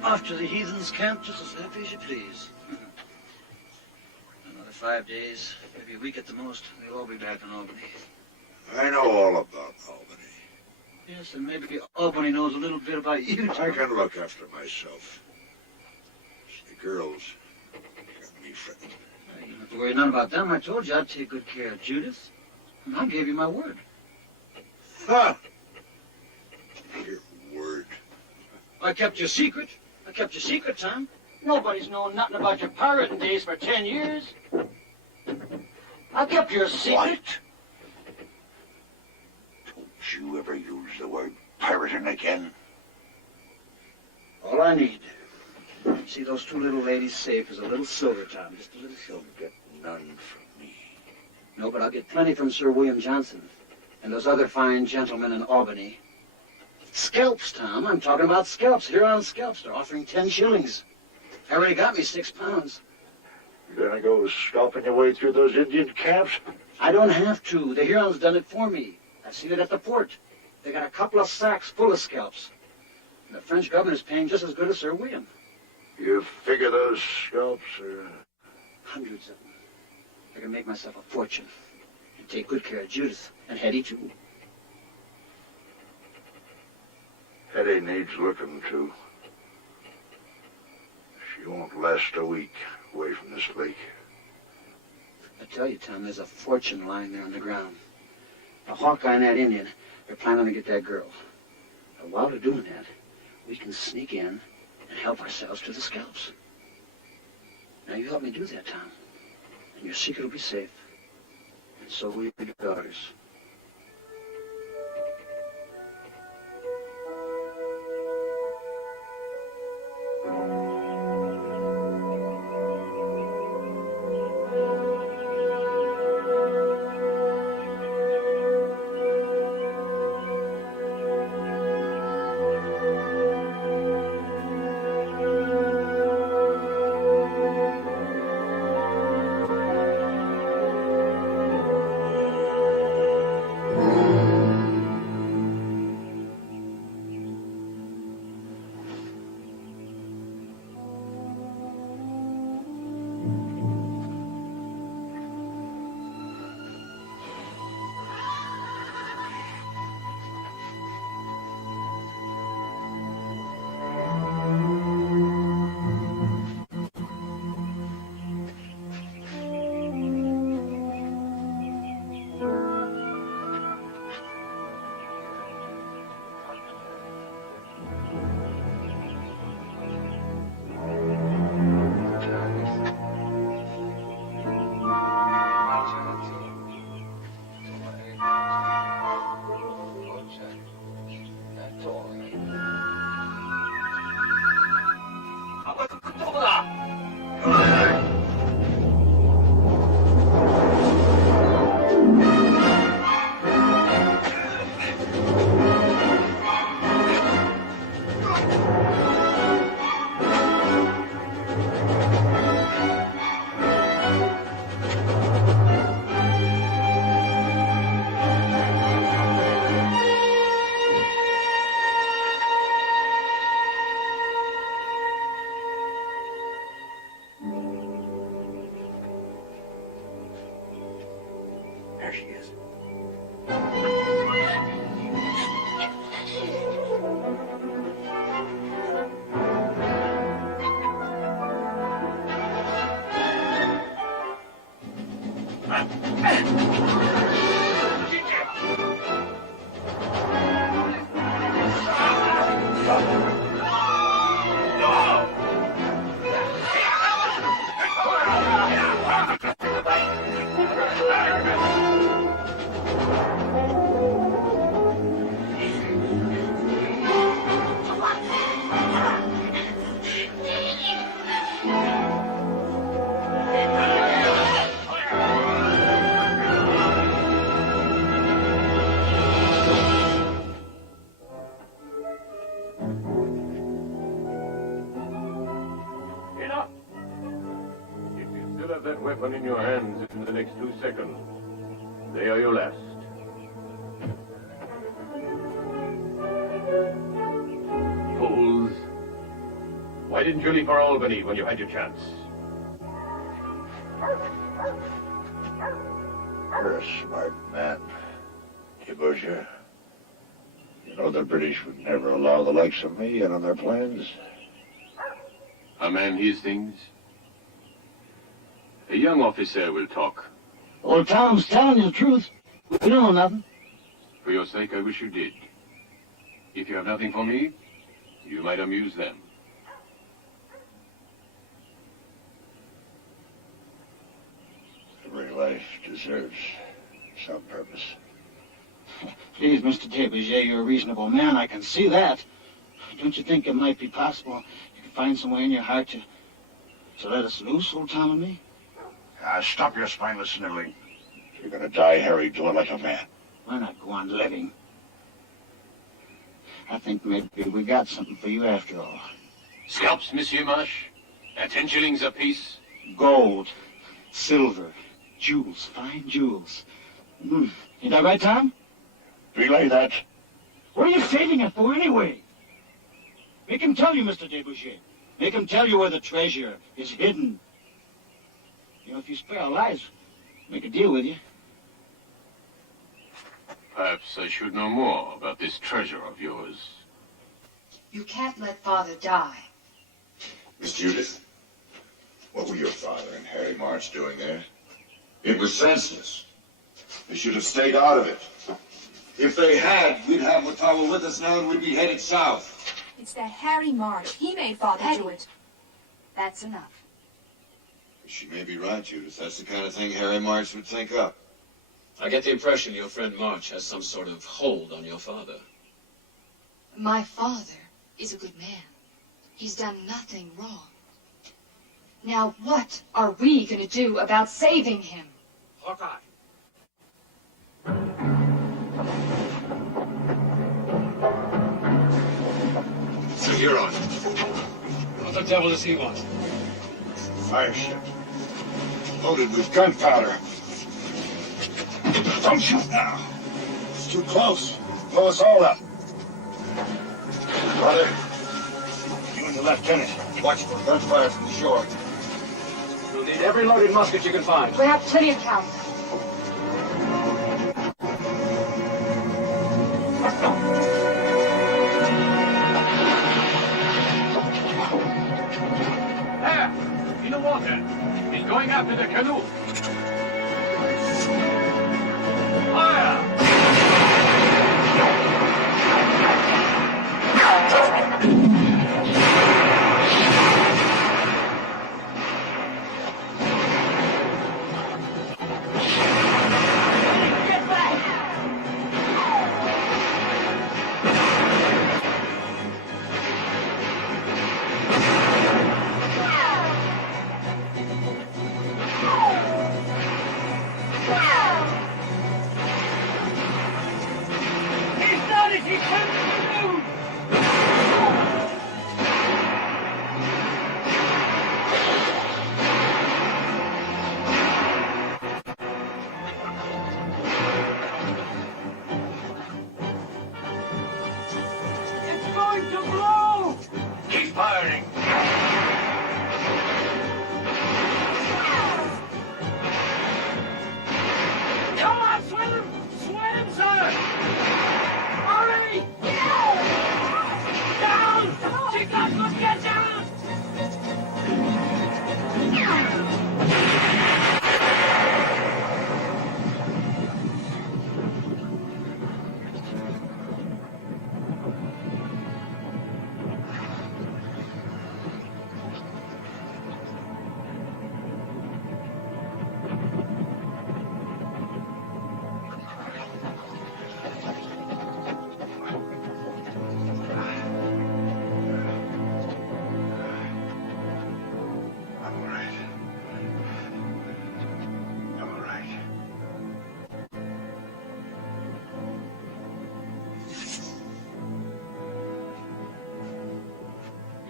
Off to the heathens' camp just as happy as you please. Another 5 days, maybe a week at the most. They'll all be back in Albany. I know all about Albany. Yes, and maybe Albany knows a little bit about you, too. I can look after myself. The girls got me fretting. You don't have to worry none about them. I told you I'd take good care of Judith. And I gave you my word. Ha! Your word. I kept your secret. I kept your secret, Tom. Nobody's known nothing about your pirating days for 10 years. I kept your secret. What? Don't you ever use the word pirating again? All I need. See those two little ladies safe is a little silver, Tom. Just a little silver. Get none from me. No, but I'll get plenty from Sir William Johnson and those other fine gentlemen in Albany. Scalps, Tom. I'm talking about scalps. Huron scalps. They're offering 10 shillings. I already got me 6 pounds. You're gonna go scalping your way through those Indian camps? I don't have to. The Hurons done it for me. I've seen it at the port. They got a couple of sacks full of scalps. And the French government's paying just as good as Sir William. You figure those scalps are... Hundreds of them. I can make myself a fortune. And take good care of Judith. And Hetty, too. Hetty needs looking to. She won't last a week away from this lake. I tell you, Tom, there's a fortune lying there on the ground. The Hawkeye and that Indian, they're planning to get that girl. And while they're doing that, we can sneak in and help ourselves to the scalps. Now, you help me do that, Tom, and your secret will be safe. And so will your daughters. There she is. one in your hands in the next 2 seconds. They are your last. Fools. Why didn't you leave for Albany when you had your chance? You're a smart man, Debaucher. You know the British would never allow the likes of me in on their plans. A man hears things. A young officer will talk. Old Tom's telling you the truth. We don't know nothing. For your sake, I wish you did. If you have nothing for me, you might amuse them. Every life deserves some purpose. Please, Mr. Debaucher, you're a reasonable man. I can see that. Don't you think it might be possible you could find some way in your heart to let us loose, old Tom and me? Stop your spineless sniveling. If you're gonna die, Harry, do it like a man. Why not go on living? I think maybe we got something for you after all. Scalps, Monsieur Marsh? At 10 shillings apiece? Gold, silver, jewels, fine jewels. Ain't that right, Tom? Relay that. What are you saving it for anyway? Make him tell you, Mr. Debaucher. Make him tell you where the treasure is hidden. You know, if you spare our lives, make a deal with you. Perhaps I should know more about this treasure of yours. You can't let Father die. Miss Judith, what were your father and Harry March doing there? It was senseless. They should have stayed out of it. If they had, we'd have Watauga with us now and we'd be headed south. It's that Harry Marsh. He made Father do it. That's enough. She may be right, Judith. That's the kind of thing Harry March would think up. I get the impression your friend March has some sort of hold on your father. My father is a good man. He's done nothing wrong. Now what are we going to do about saving him? Hawkeye. So you're on. What the devil does he want? Fire ship. Loaded with gunpowder. Don't shoot now. It's too close. Blow us all up. Brother, you and the lieutenant, watch for gunfire from the shore. You'll need every loaded musket you can find. We have plenty of powder. There! In the water. He's going after the canoe. Fire!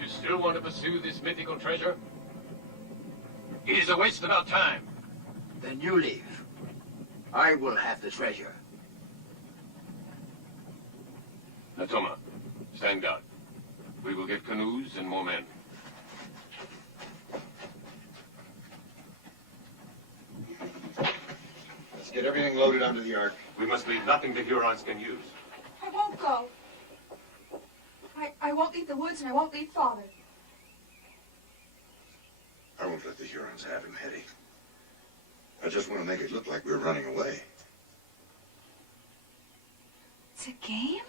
Still want to pursue this mythical treasure? It is a waste of our time. Then you leave. I will have the treasure. Natoma, stand guard. We will get canoes and more men. Let's get everything loaded onto the ark. We must leave nothing the Hurons can use. I won't go. I won't leave the woods, and I won't leave Father. I won't let the Hurons have him, Hetty. I just want to make it look like we're running away. It's a game?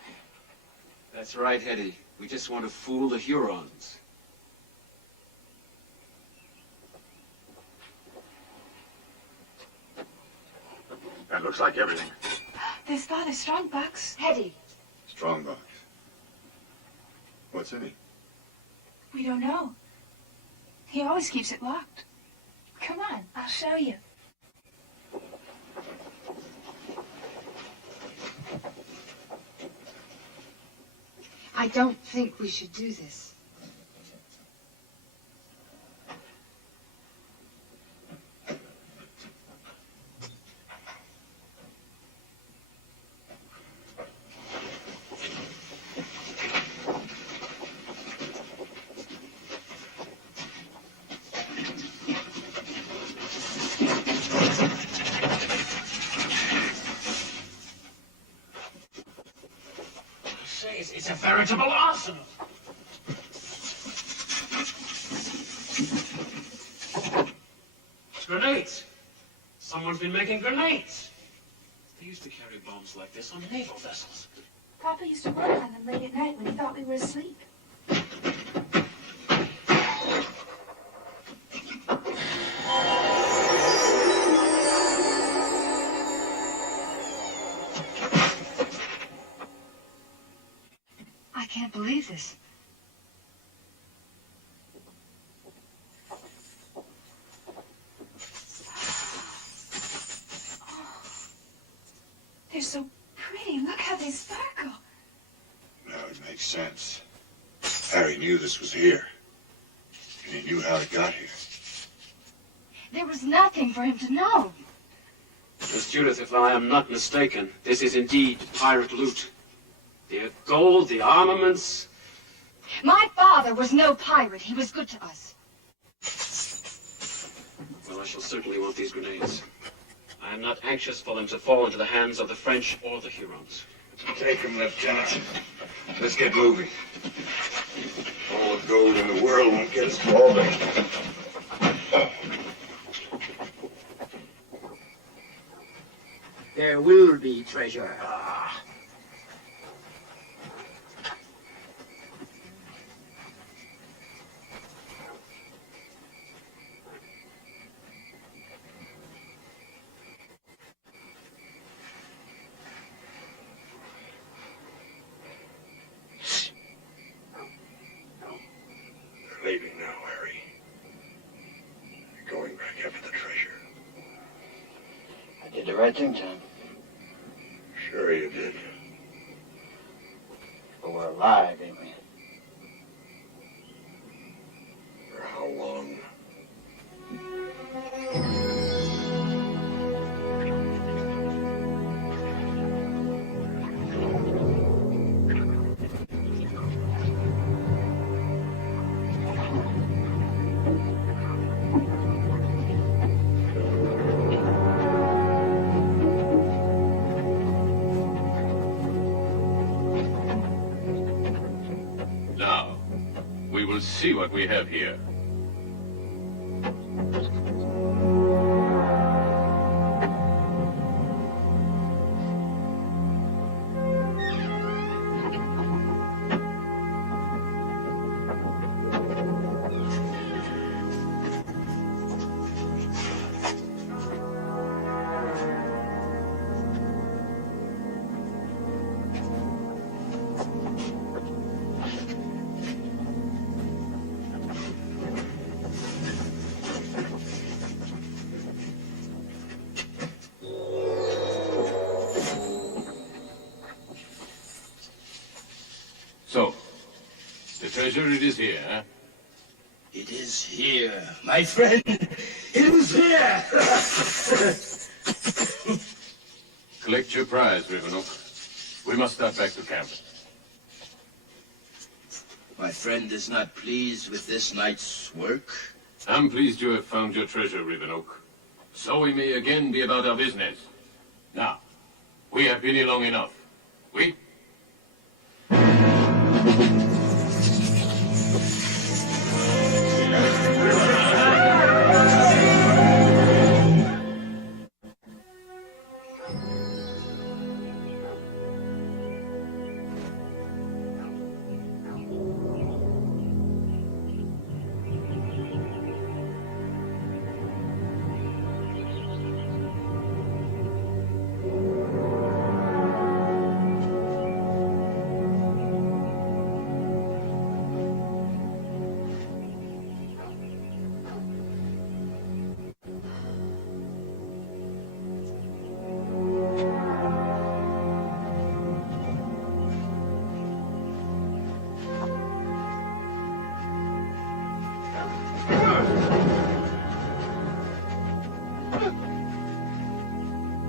That's right, Hetty. We just want to fool the Hurons. That looks like everything. There's Father's strongbox. Hetty. Strongbox. What's in it? We don't know. He always keeps it locked. Come on, I'll show you. I don't think we should do this. It's a veritable arsenal. Grenades. Someone's been making grenades. They used to carry bombs like this on naval vessels. Papa used to work on them late at night when he thought we were asleep. I can't believe this. They're so pretty. Look how they sparkle. Now it makes sense. Harry knew this was here. And he knew how it got here. There was nothing for him to know. Miss Judith, if I am not mistaken, this is indeed pirate loot. The gold, the armaments. My father was no pirate. He was good to us. Well, I shall certainly want these grenades. I am not anxious for them to fall into the hands of the French or the Hurons. Take them, Lieutenant. Let's get moving. All the gold in the world won't get us to Albany. There will be treasure. They're leaving now, Harry. They're going back after the treasure. I did the right thing, Tom. Sure you did. But we're alive, ain't we? For how long? Now, we will see what we have here. So, the treasure, it is here, huh? It is here, my friend. It was Yeah! Collect your prize, Rivenoak. We must start back to camp. My friend is not pleased with this night's work. I'm pleased you have found your treasure, Rivenoak. So we may again be about our business. Now, we have been here long enough. We...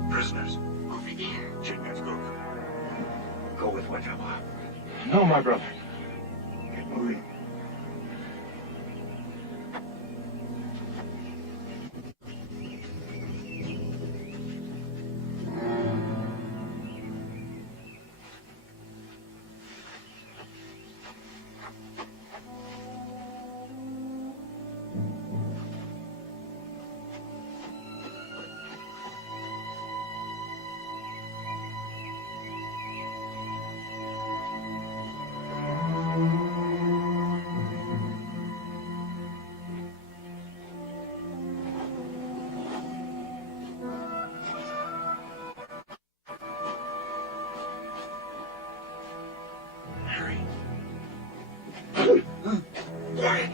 Prisoners. Over there. Chingachgook. Go with Wetama. No, my brother. Get moving. Quiet.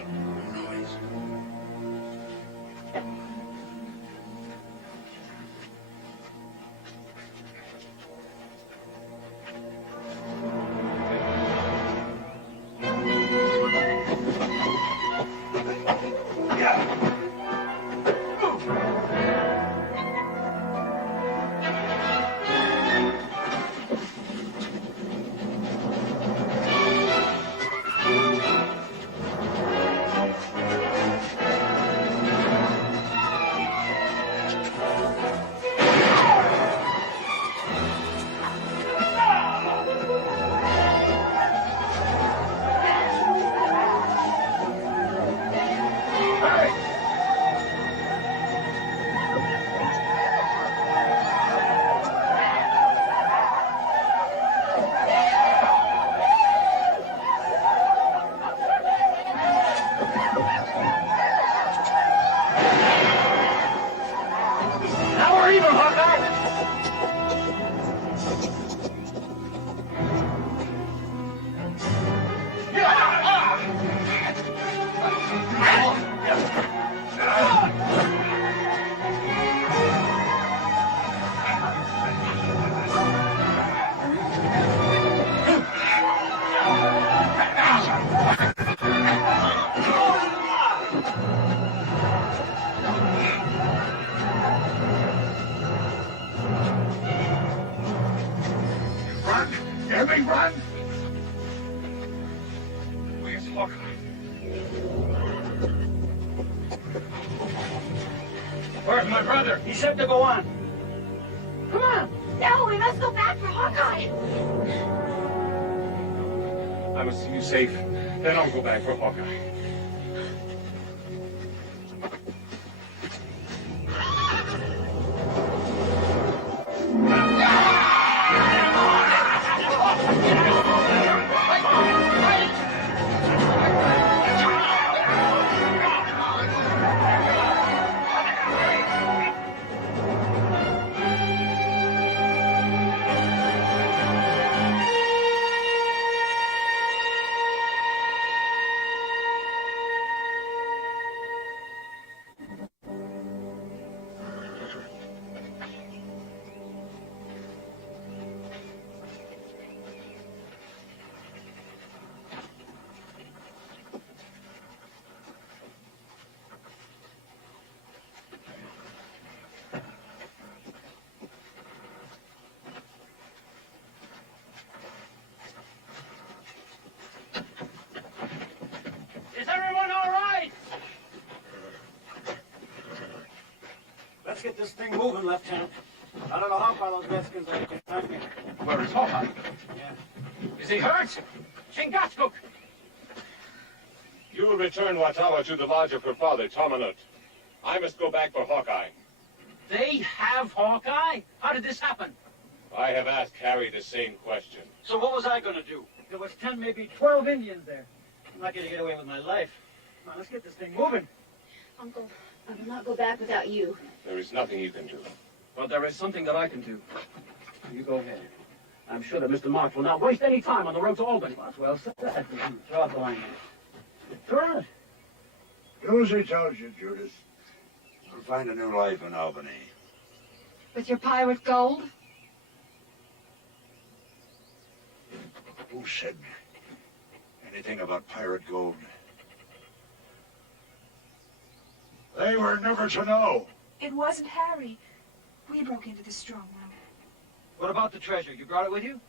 Every run! Where's Hawkeye? Where's my brother? He said to go on. Come on. No, we must go back for Hawkeye. I must see you safe. Then I'll go back for Hawkeye. Let's get this thing moving, Lieutenant. I don't know how far those Redskins are behind me. Where is Hawkeye? Yeah. Is he hurt? Chingachgook! You will return Watawa to the lodge of her father, Tomanut. I must go back for Hawkeye. They have Hawkeye? How did this happen? I have asked Harry the same question. So what was I going to do? There was 10, maybe 12 Indians there. I'm not going to get away with my life. Come on, let's get this thing moving. Uncle, I will not go back without you. There is nothing you can do. But there is something that I can do. You go ahead. I'm sure that Mr. March will not waste any time on the road to Albany. That's well said. Throw out the line. Throw it. Do as he tells you, Judith. You'll find a new life in Albany. With your pirate gold? Who said anything about pirate gold? They were never to know. It wasn't Harry. We broke into the strong room. What about the treasure? You brought it with you?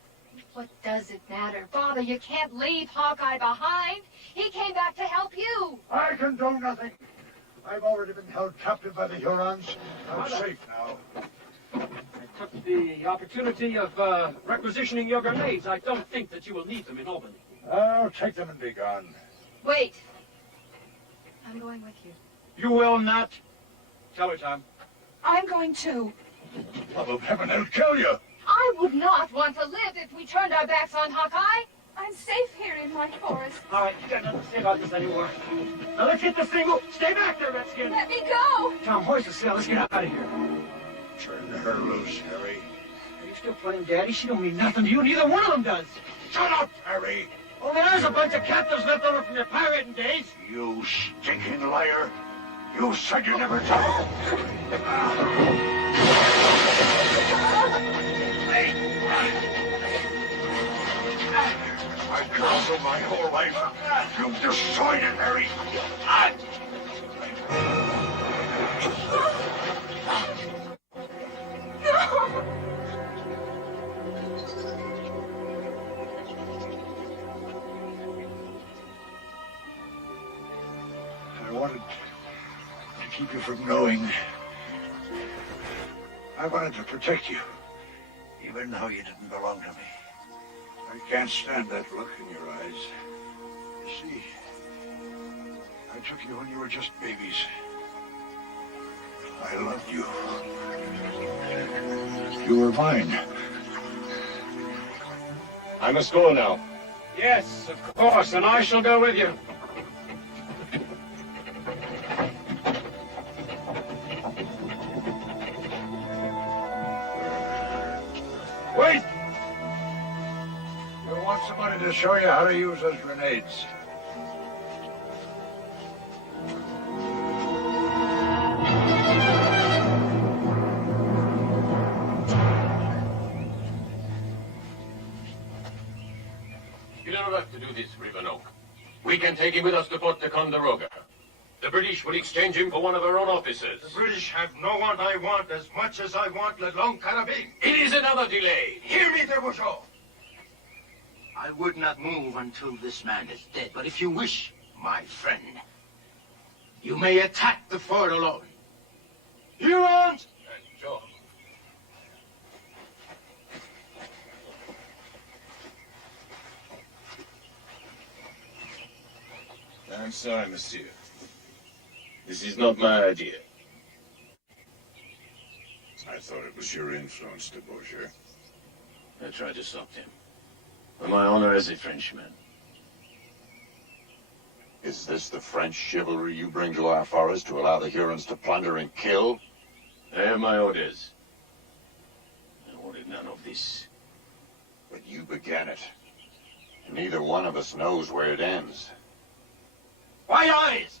What does it matter? Father, you can't leave Hawkeye behind. He came back to help you. I can do nothing. I've already been held captive by the Hurons. I'm safe now. I took the opportunity of requisitioning your grenades. I don't think that you will need them in Albany. I'll take them and be gone. Wait. I'm going with you. You will not. Tell her, Tom. I'm going too. Love of heaven, he'll kill you. I would not want to live if we turned our backs on Hawkeye. I'm safe here in my forest. All right, you got nothing to say about this anymore. Now let's get this thing moving. Stay back there, Redskin. Let me go. Tom, hoist the sail. Let's get out of here. Turn her loose, Harry. Are you still playing Daddy? She don't mean nothing to you. Neither one of them does. Shut up, Harry. Oh, there's a bunch of captives left over from your pirating days. You stinking liar. You said you never told. I've counseled my whole life. You've destroyed it, Harry. I wanted to keep you from knowing. I wanted to protect you, even though you didn't belong to me. I can't stand that look in your eyes. You see, I took you when you were just babies. I loved you. You were mine. I must go now. Yes, of course, and I shall go with you. Wait! You want somebody to show you how to use those grenades. You don't have to do this, Rivenoak. We can take him with us to Fort Ticonderoga. The British will exchange him for one of our own officers. The British have no one I want as much as I want Le Long Carabine. It is another delay. Hear me, de Bourgeois. I would not move until this man is dead. But if you wish, my friend, you may attack the fort alone. Hurons! And John. I'm sorry, monsieur. This is not my idea. I thought it was your influence, de Bourgeois. I tried to stop him. For my honor as a Frenchman. Is this the French chivalry you bring to our forest to allow the Hurons to plunder and kill? I have my orders. I wanted none of this. But you began it. Neither one of us knows where it ends. My eyes!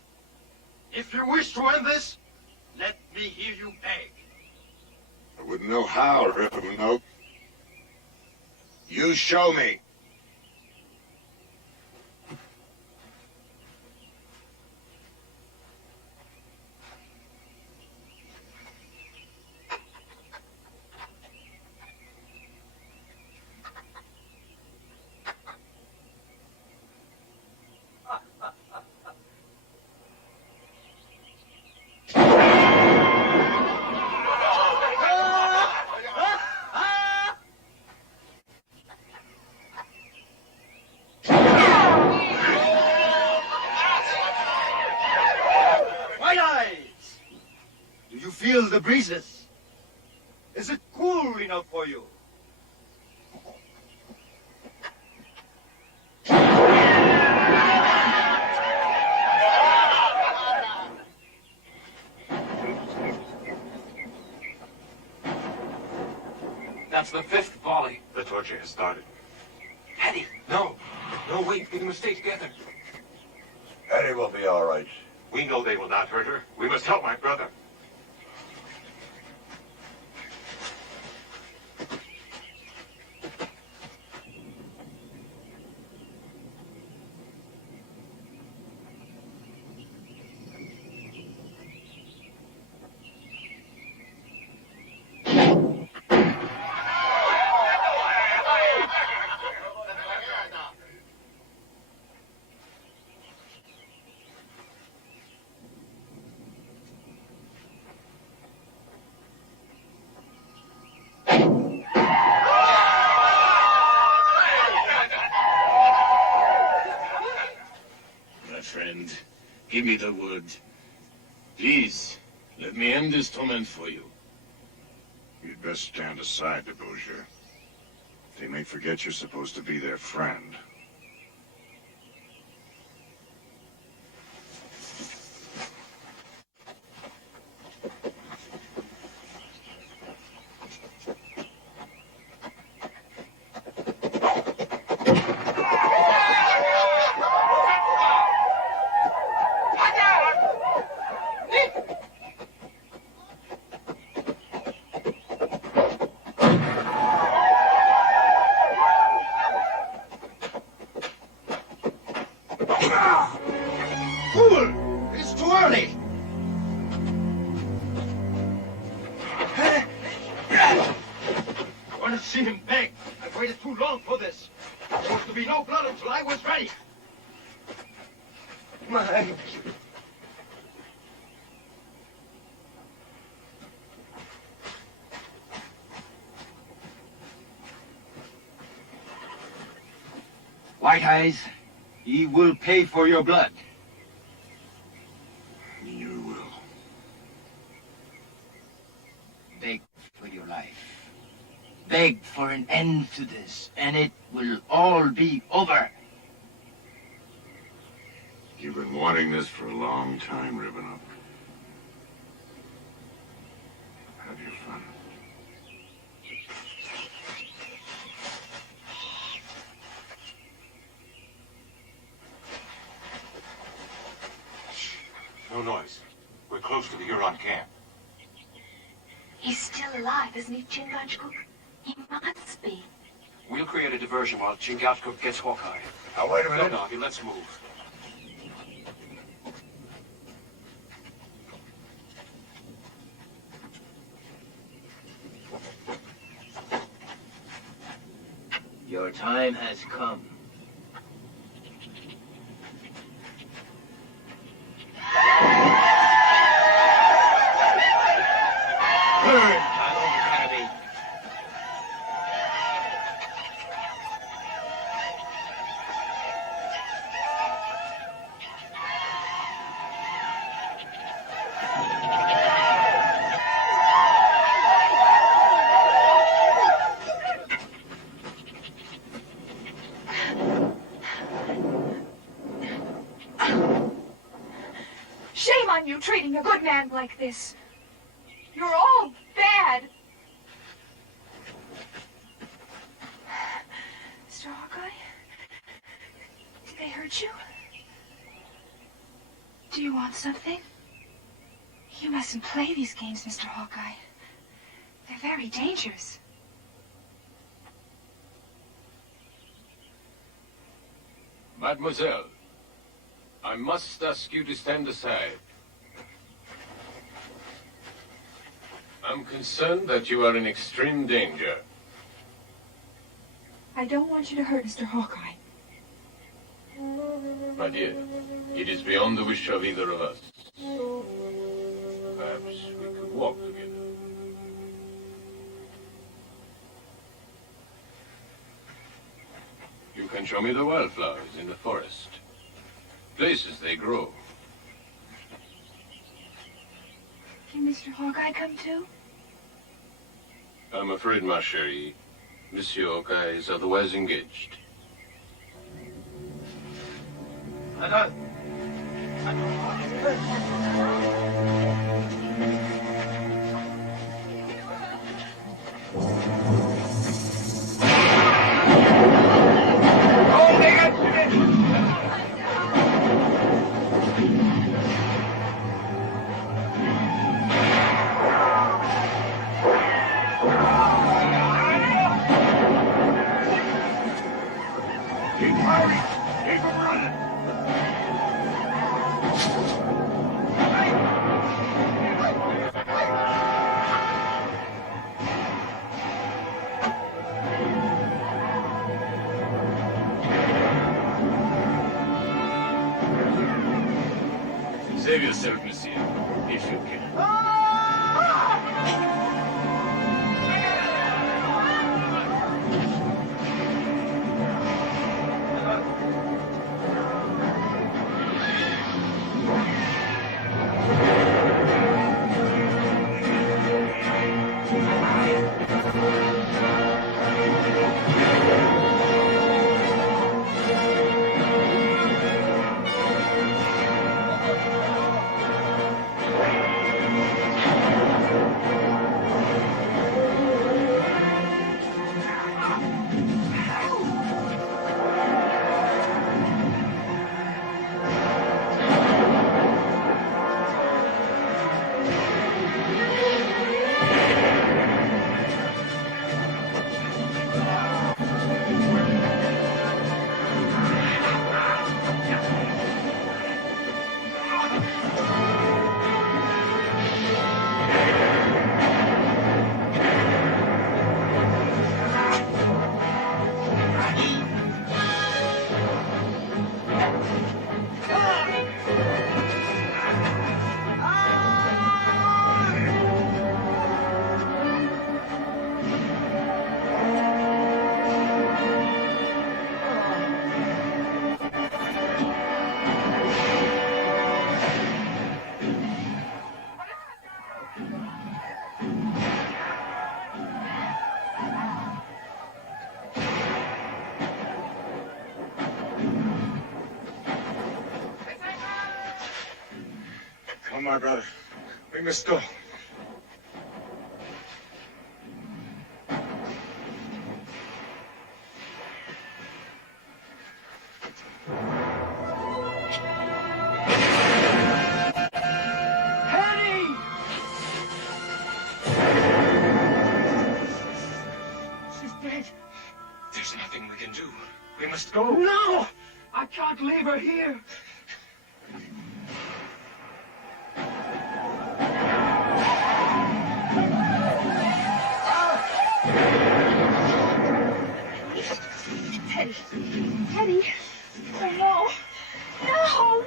If you wish to end this, let me hear you beg. I wouldn't know how, Rivenoak. You show me. the breezes? Is it cool enough for you? That's the fifth volley. The torture has started. Hetty! No! No, wait. We must stay together. Hetty will be all right. We know they will not hurt her. We must help my brother. Friend, give me the word. Please, let me end this torment for you. You'd best stand aside, de Beaujeu. They may forget you're supposed to be their friend. Fool! It's too early! I want to see him beg. I've waited too long for this. There's supposed to be no blood until I was ready. My... White Eyes, he will pay for your blood. You will. Beg for your life. Beg for an end to this, and it will all be over. You've been wanting this for a long time, Ribbon-Up. Have your fun. No noise. We're close to the Huron camp. He's still alive, isn't he, Chingachgook? He must be. We'll create a diversion while Chingachgook gets Hawkeye. Now, wait a minute. No, Noggy, let's move. Your time has come. Burn, Tyler Academy. Shame on you treating a good man like this. You're all bad. Mr. Hawkeye? Did they hurt you? Do you want something? You mustn't play these games, Mr. Hawkeye. They're very dangerous. Mademoiselle, I must ask you to stand aside. I'm concerned that you are in extreme danger. I don't want you to hurt Mr. Hawkeye. My dear, it is beyond the wish of either of us. Perhaps we could walk together. You can show me the wildflowers in the forest. Places they grow. You Can Mr. Hawkeye come too? I'm afraid, ma chérie, Monsieur Hawkeye is otherwise engaged. Save yourself, monsieur, if you can. Come, my brother. We must go. Hetty! She's dead. There's nothing we can do. We must go. No! I can't leave her here. Teddy. Teddy. Oh, no. No.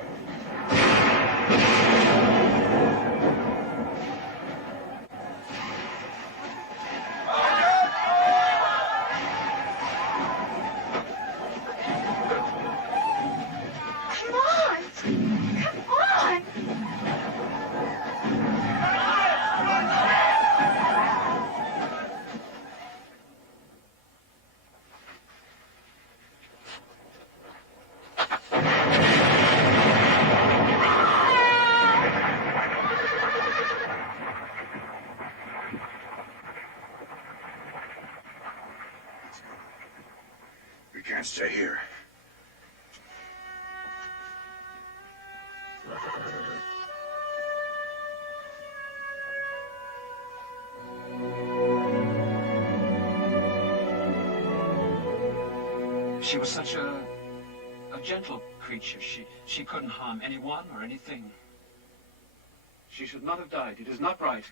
Come on. Come on. We can't stay here. She was such a gentle creature. She couldn't harm anyone or anything. She should not have died. It is not right.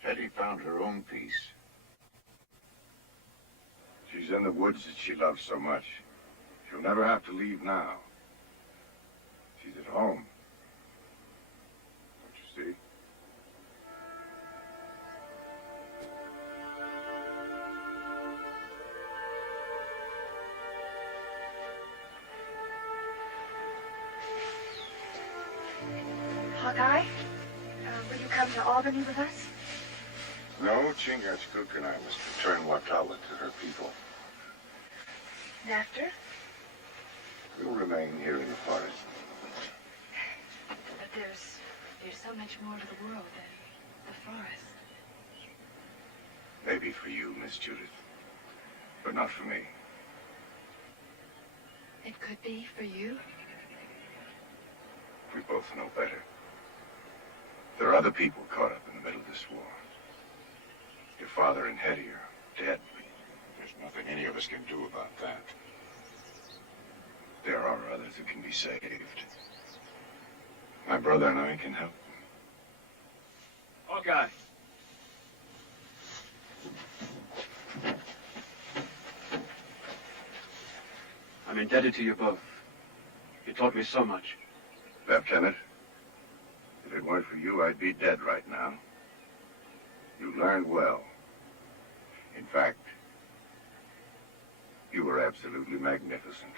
Hetty found her own peace. She's in the woods that she loves so much. She'll never have to leave now. She's at home. Don't you see? Hawkeye? come to Albany with us? No, Chingachgook and I must return Watawa to her people. And after? We'll remain here in the forest. But there's so much more to the world than the forest. Maybe for you, Miss Judith, but not for me. It could be for you? We both know better. There are other people caught up in the middle of this war. Your father and Hetty are dead. There's nothing any of us can do about that. There are others who can be saved. My brother and I can help. Hawkeye. I'm indebted to you both. You taught me so much. Lieutenant, if it weren't for you, I'd be dead right now. You learned well. In fact, you were absolutely magnificent.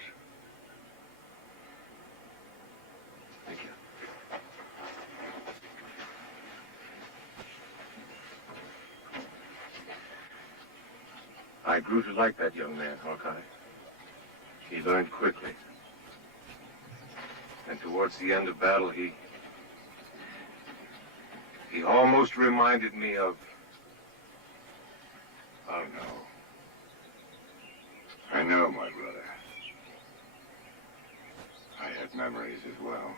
Thank you. I grew to like that young man, Hawkeye. He learned quickly. And towards the end of battle, he almost reminded me of... Oh, no. I know, my brother. I had memories as well.